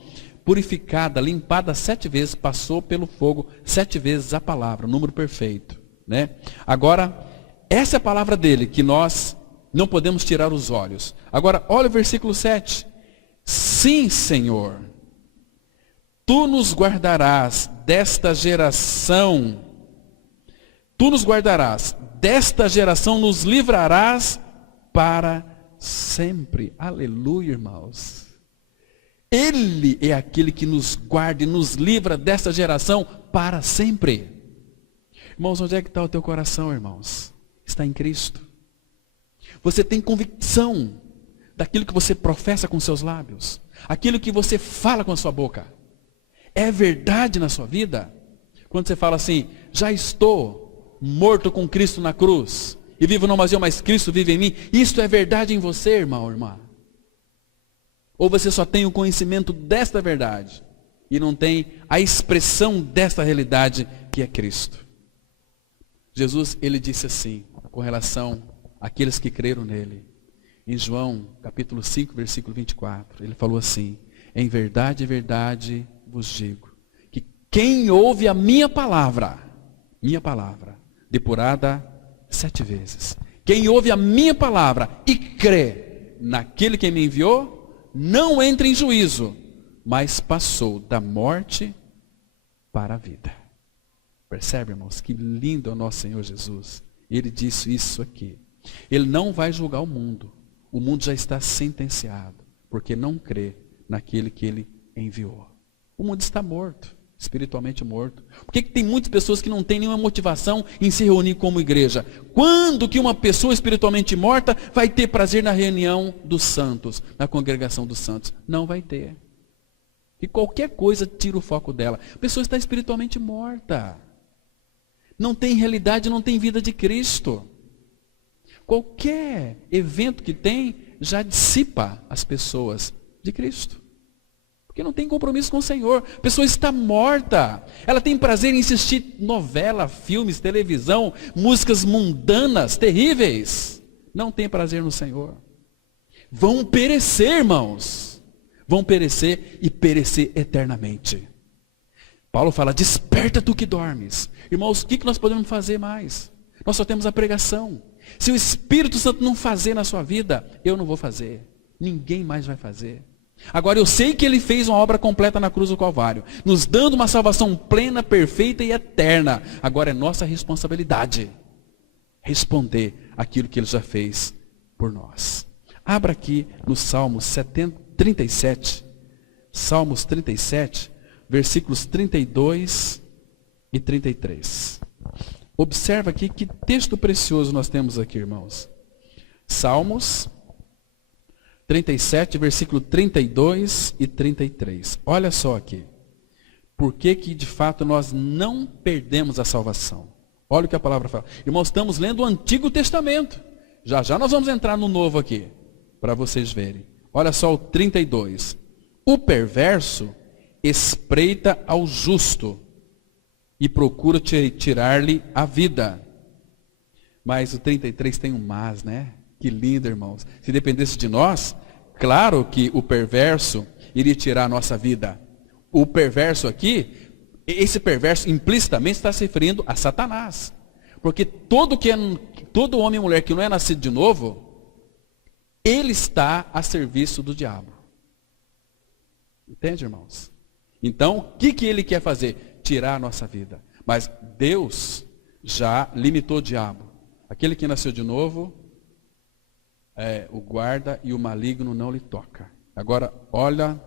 purificada, limpada 7 vezes, passou pelo fogo 7 vezes a palavra, o número perfeito, né? Agora, essa é a palavra dele, que nós não podemos tirar os olhos. Agora, olha o versículo 7. Sim, Senhor, Tu nos guardarás desta geração, Tu nos guardarás desta geração, nos livrarás para sempre. Aleluia, irmãos. Ele é aquele que nos guarda e nos livra desta geração para sempre. Irmãos, onde é que está o teu coração, irmãos? Está em Cristo. Você tem convicção daquilo que você professa com seus lábios, aquilo que você fala com a sua boca. É verdade na sua vida? Quando você fala assim, já estou morto com Cristo na cruz, e vivo não mais eu, mas Cristo vive em mim. Isto é verdade em você, irmão, irmã? Ou você só tem o conhecimento desta verdade e não tem a expressão desta realidade que é Cristo? Jesus, ele disse assim, com relação àqueles que creram nele. Em João, capítulo 5, versículo 24, ele falou assim, em verdade, vos digo, que quem ouve a minha palavra, depurada 7 vezes, quem ouve a minha palavra e crê naquele que me enviou, não entra em juízo, mas passou da morte para a vida. Percebe, irmãos, que lindo é o nosso Senhor Jesus. Ele disse isso aqui. Ele não vai julgar o mundo já está sentenciado, porque não crê naquele que ele enviou. O mundo está morto, espiritualmente morto. Por que tem muitas pessoas que não têm nenhuma motivação em se reunir como igreja? Quando que uma pessoa espiritualmente morta vai ter prazer na reunião dos santos, na congregação dos santos? Não vai ter. E qualquer coisa tira o foco dela. A pessoa está espiritualmente morta. Não tem realidade, não tem vida de Cristo. Qualquer evento que tem já dissipa as pessoas de Cristo. Porque não tem compromisso com o Senhor. A pessoa está morta. Ela tem prazer em assistir novela, filmes, televisão, músicas mundanas, terríveis. Não tem prazer no Senhor. Vão perecer, irmãos. Vão perecer e perecer eternamente. Paulo fala, desperta tu que dormes. Irmãos, o que nós podemos fazer mais? Nós só temos a pregação. Se o Espírito Santo não fazer na sua vida, eu não vou fazer. Ninguém mais vai fazer. Agora eu sei que Ele fez uma obra completa na cruz do Calvário, nos dando uma salvação plena, perfeita e eterna. Agora é nossa responsabilidade responder aquilo que Ele já fez por nós. Abra aqui no Salmos 37, Salmos 37, versículos 32 e 33. Observa aqui que texto precioso nós temos aqui, irmãos. Salmos 37, versículo 32 e 33. Olha só aqui. Por que de fato nós não perdemos a salvação? Olha o que a palavra fala. Irmãos, estamos lendo o Antigo Testamento. Já nós vamos entrar no Novo aqui, para vocês verem. Olha só o 32. O perverso espreita ao justo e procura tirar-lhe a vida. Mas o 33 tem um mas, né? Que lindo, irmãos. Se dependesse de nós, claro que o perverso iria tirar a nossa vida. O perverso aqui, Esse perverso implicitamente está se referindo a Satanás. Porque todo homem e mulher que não é nascido de novo, ele está a serviço do diabo. Entende, irmãos? Então, o que ele quer fazer? Tirar a nossa vida. Mas Deus já limitou o diabo. Aquele que nasceu de novo, o guarda e o maligno não lhe toca. Agora, olha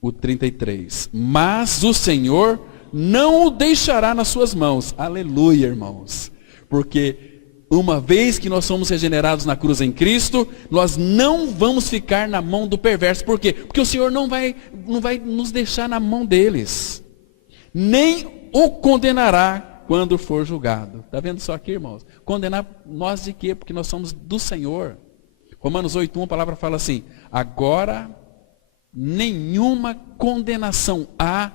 o 33. Mas o Senhor não o deixará nas suas mãos. Aleluia, irmãos. Porque uma vez que nós somos regenerados na cruz em Cristo, nós não vamos ficar na mão do perverso. Por quê? Porque o Senhor não vai nos deixar na mão deles. Nem o condenará quando for julgado. Está vendo só aqui, irmãos? Condenar nós de quê? Porque nós somos do Senhor. Romanos 8:1, a palavra fala assim: agora nenhuma condenação há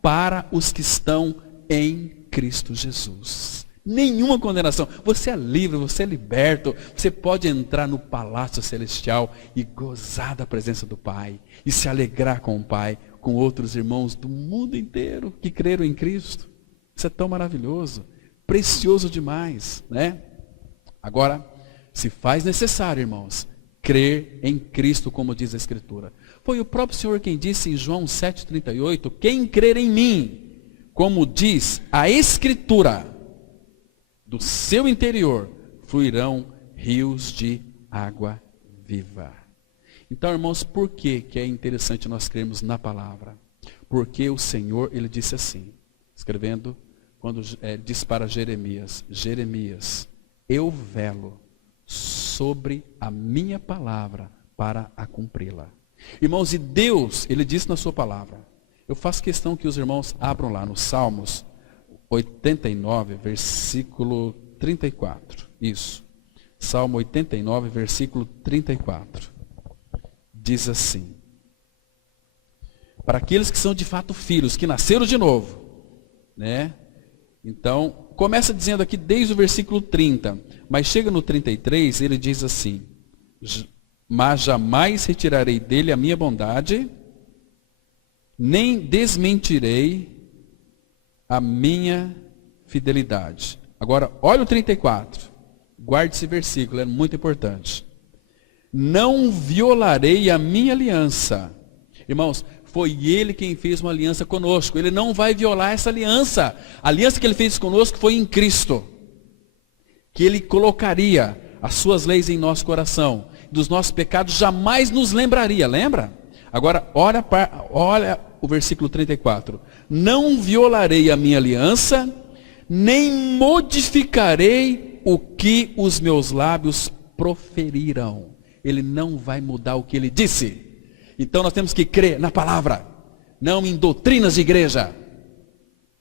para os que estão em Cristo Jesus. Nenhuma condenação. Você é livre, você é liberto. Você pode entrar no palácio celestial e gozar da presença do Pai. E se alegrar com o Pai, com outros irmãos do mundo inteiro que creram em Cristo. Isso é tão maravilhoso, precioso demais, né? Agora, se faz necessário, irmãos, crer em Cristo, como diz a Escritura. Foi o próprio Senhor quem disse em João 7,38, quem crer em mim, como diz a Escritura, do seu interior fluirão rios de água viva. Então, irmãos, por que é interessante nós crermos na palavra? Porque o Senhor, ele disse assim, escrevendo, quando diz para Jeremias, Jeremias, eu velo sobre a minha palavra para a cumpri-la. Irmãos, e Deus, ele disse na sua palavra, eu faço questão que os irmãos abram lá nos Salmos 89, versículo 34. Isso. Salmo 89, versículo 34. Diz assim: para aqueles que são de fato filhos, que nasceram de novo, né? Então, começa dizendo aqui desde o versículo 30, mas chega no 33, ele diz assim: mas jamais retirarei dele a minha bondade, nem desmentirei a minha fidelidade. Agora, olha o 34. Guarde esse versículo, é muito importante. Não violarei a minha aliança. Irmãos, foi ele quem fez uma aliança conosco. Ele não vai violar essa aliança. A aliança que ele fez conosco foi em Cristo. Que ele colocaria as suas leis em nosso coração. Dos nossos pecados jamais nos lembraria. Lembra? Agora, olha o versículo 34. Não violarei a minha aliança, nem modificarei o que os meus lábios proferiram. Ele não vai mudar o que ele disse. Então nós temos que crer na palavra, não em doutrinas de igreja.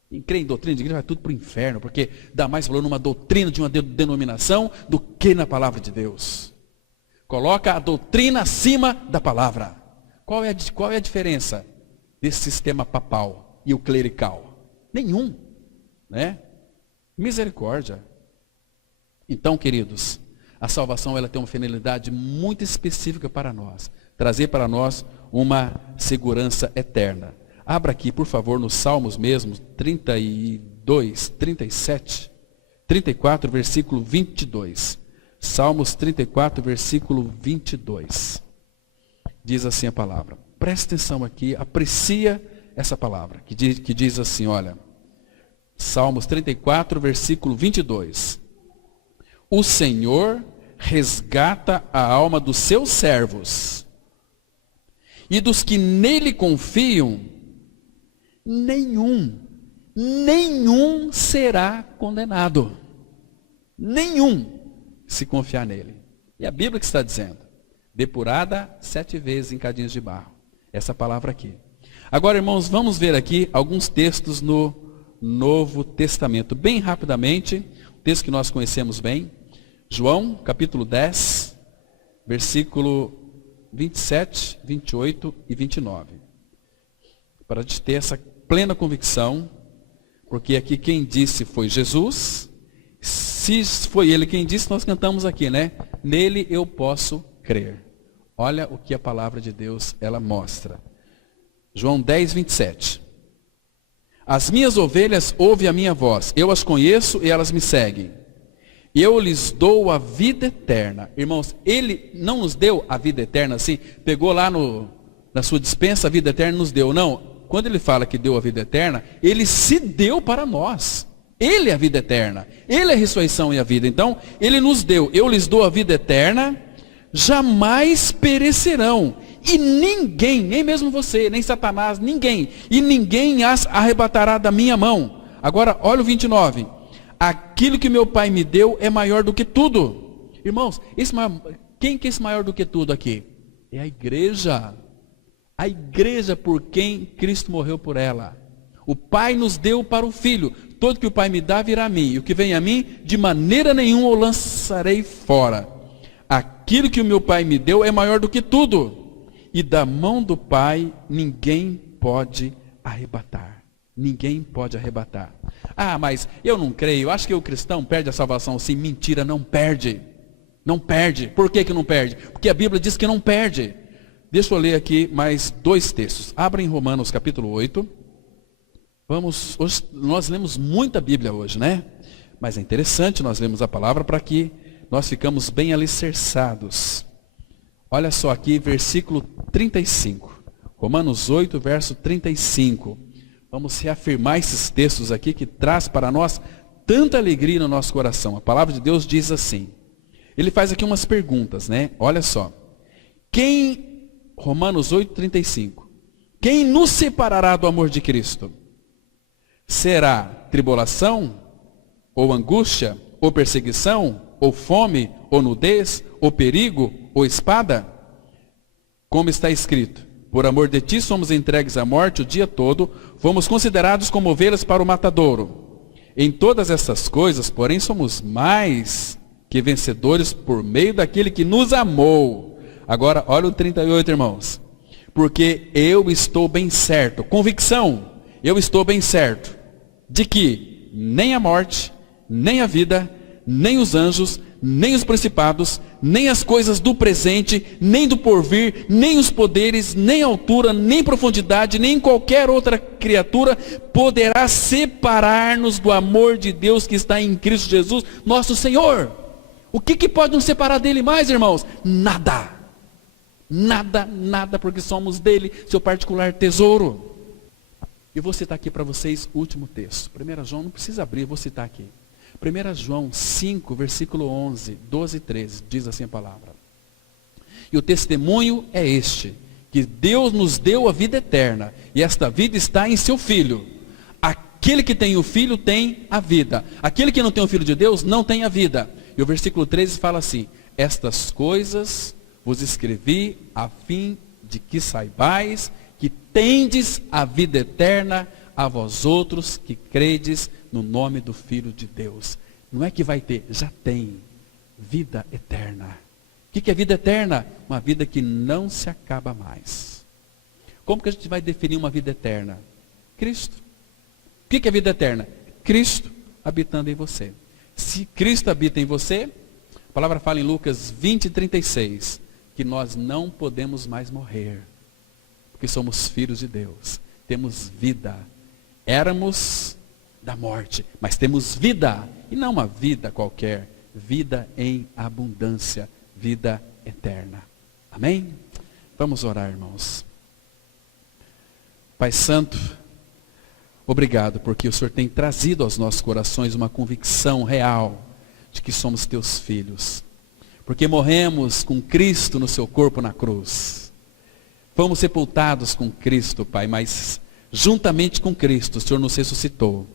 Quem crê em doutrina de igreja vai tudo para o inferno, porque dá mais valor numa doutrina de uma denominação do que na palavra de Deus. Coloca a doutrina acima da palavra. Qual é a diferença desse sistema papal e o clerical? Nenhum, né? Misericórdia. Então, queridos, a salvação ela tem uma finalidade muito específica para nós. Trazer para nós uma segurança eterna. Abra aqui, por favor, nos Salmos mesmos, 32, 37, 34, versículo 22. Salmos 34, versículo 22. Diz assim a palavra. Presta atenção aqui, aprecia essa palavra, que diz assim, olha. Salmos 34, versículo 22. O Senhor resgata a alma dos seus servos, e dos que nele confiam, nenhum será condenado. Nenhum, se confiar nele. E a Bíblia que está dizendo, depurada 7 vezes em cadinhos de barro. Essa palavra aqui. Agora, irmãos, vamos ver aqui alguns textos no Novo Testamento. Bem rapidamente, o texto que nós conhecemos bem. João, capítulo 10, versículo 27, 28 e 29. Para a gente ter essa plena convicção, porque aqui quem disse foi Jesus. Se foi ele quem disse, nós cantamos aqui, né? Nele eu posso crer. Olha o que a palavra de Deus, ela mostra. João 10, 27. As minhas ovelhas ouvem a minha voz, eu as conheço e elas me seguem. Eu lhes dou a vida eterna. Irmãos, Ele não nos deu a vida eterna assim, pegou lá na sua dispensa a vida eterna e nos deu. Não, quando Ele fala que deu a vida eterna, Ele se deu para nós. Ele é a vida eterna, Ele é a ressurreição e a vida. Então, Ele nos deu, eu lhes dou a vida eterna, jamais perecerão. E ninguém, nem mesmo você, nem Satanás, ninguém, e ninguém as arrebatará da minha mão. Agora, olha o 29. Aquilo que meu Pai me deu é maior do que tudo. Irmãos, quem que é esse maior do que tudo aqui? É a igreja. A igreja por quem Cristo morreu por ela. O Pai nos deu para o Filho. Todo que o Pai me dá virá a mim. E o que vem a mim, de maneira nenhuma o lançarei fora. Aquilo que o meu Pai me deu é maior do que tudo. E da mão do Pai ninguém pode arrebatar. Ninguém pode arrebatar. Ah, mas eu não creio. Eu acho que o cristão perde a salvação sim. Mentira, não perde. Não perde. Por que não perde? Porque a Bíblia diz que não perde. Deixa eu ler aqui mais 2 textos. Abra em Romanos capítulo 8. Hoje, nós lemos muita Bíblia hoje, né? Mas é interessante nós lemos a palavra para que nós ficamos bem alicerçados. Olha só aqui, versículo 35. Romanos 8, verso 35. Vamos reafirmar esses textos aqui que traz para nós tanta alegria no nosso coração. A palavra de Deus diz assim. Ele faz aqui umas perguntas, né? Olha só. Romanos 8, 35. Quem nos separará do amor de Cristo? Será tribulação, ou angústia, ou perseguição, ou fome, ou nudez, ou perigo, ou espada? Como está escrito, por amor de ti somos entregues à morte o dia todo, fomos considerados como ovelhas para o matadouro. Em todas essas coisas, porém, somos mais que vencedores por meio daquele que nos amou. Agora, olha o 38, irmãos. Porque eu estou bem certo, convicção, eu estou bem certo, de que nem a morte, nem a vida, nem os anjos, nem os principados, nem as coisas do presente, nem do porvir, nem os poderes, nem altura, nem profundidade, nem qualquer outra criatura poderá separar-nos do amor de Deus que está em Cristo Jesus, nosso Senhor. O que pode nos separar dele mais, irmãos? Nada. Nada, nada, porque somos dele, seu particular tesouro. Eu vou citar aqui para vocês o último texto. 1 João, não precisa abrir, eu vou citar aqui. 1 João 5, versículo 11, 12 e 13, diz assim a palavra. E o testemunho é este, que Deus nos deu a vida eterna, e esta vida está em seu Filho. Aquele que tem o Filho tem a vida. Aquele que não tem o Filho de Deus não tem a vida. E o versículo 13 fala assim, estas coisas vos escrevi a fim de que saibais que tendes a vida eterna a vós outros que credes no nome do Filho de Deus. Não é que vai ter, já tem vida eterna. O que é vida eterna? Uma vida que não se acaba mais. Como que a gente vai definir uma vida eterna? Cristo. O que é vida eterna? Cristo habitando em você. Se Cristo habita em você, a palavra fala em Lucas 20, 36, que nós não podemos mais morrer, porque somos filhos de Deus, temos vida. Éramos da morte, mas temos vida, e não uma vida qualquer, vida em abundância, vida eterna. Amém? Vamos orar, irmãos. Pai Santo, obrigado, porque o Senhor tem trazido aos nossos corações uma convicção real de que somos teus filhos. Porque morremos com Cristo no seu corpo na cruz. Fomos sepultados com Cristo, Pai, mas juntamente com Cristo o Senhor nos ressuscitou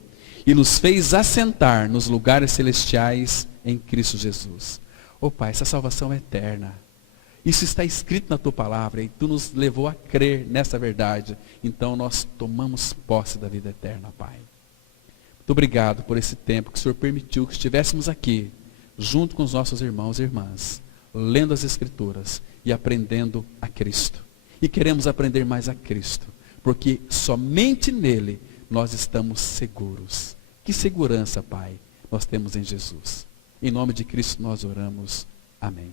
e nos fez assentar nos lugares celestiais em Cristo Jesus. Oh Pai, essa salvação é eterna. Isso está escrito na tua palavra e tu nos levou a crer nessa verdade. Então nós tomamos posse da vida eterna, Pai. Muito obrigado por esse tempo que o Senhor permitiu que estivéssemos aqui, junto com os nossos irmãos e irmãs, lendo as Escrituras e aprendendo a Cristo. E queremos aprender mais a Cristo, porque somente nele nós estamos seguros. Que segurança, Pai, nós temos em Jesus. Em nome de Cristo nós oramos. Amém.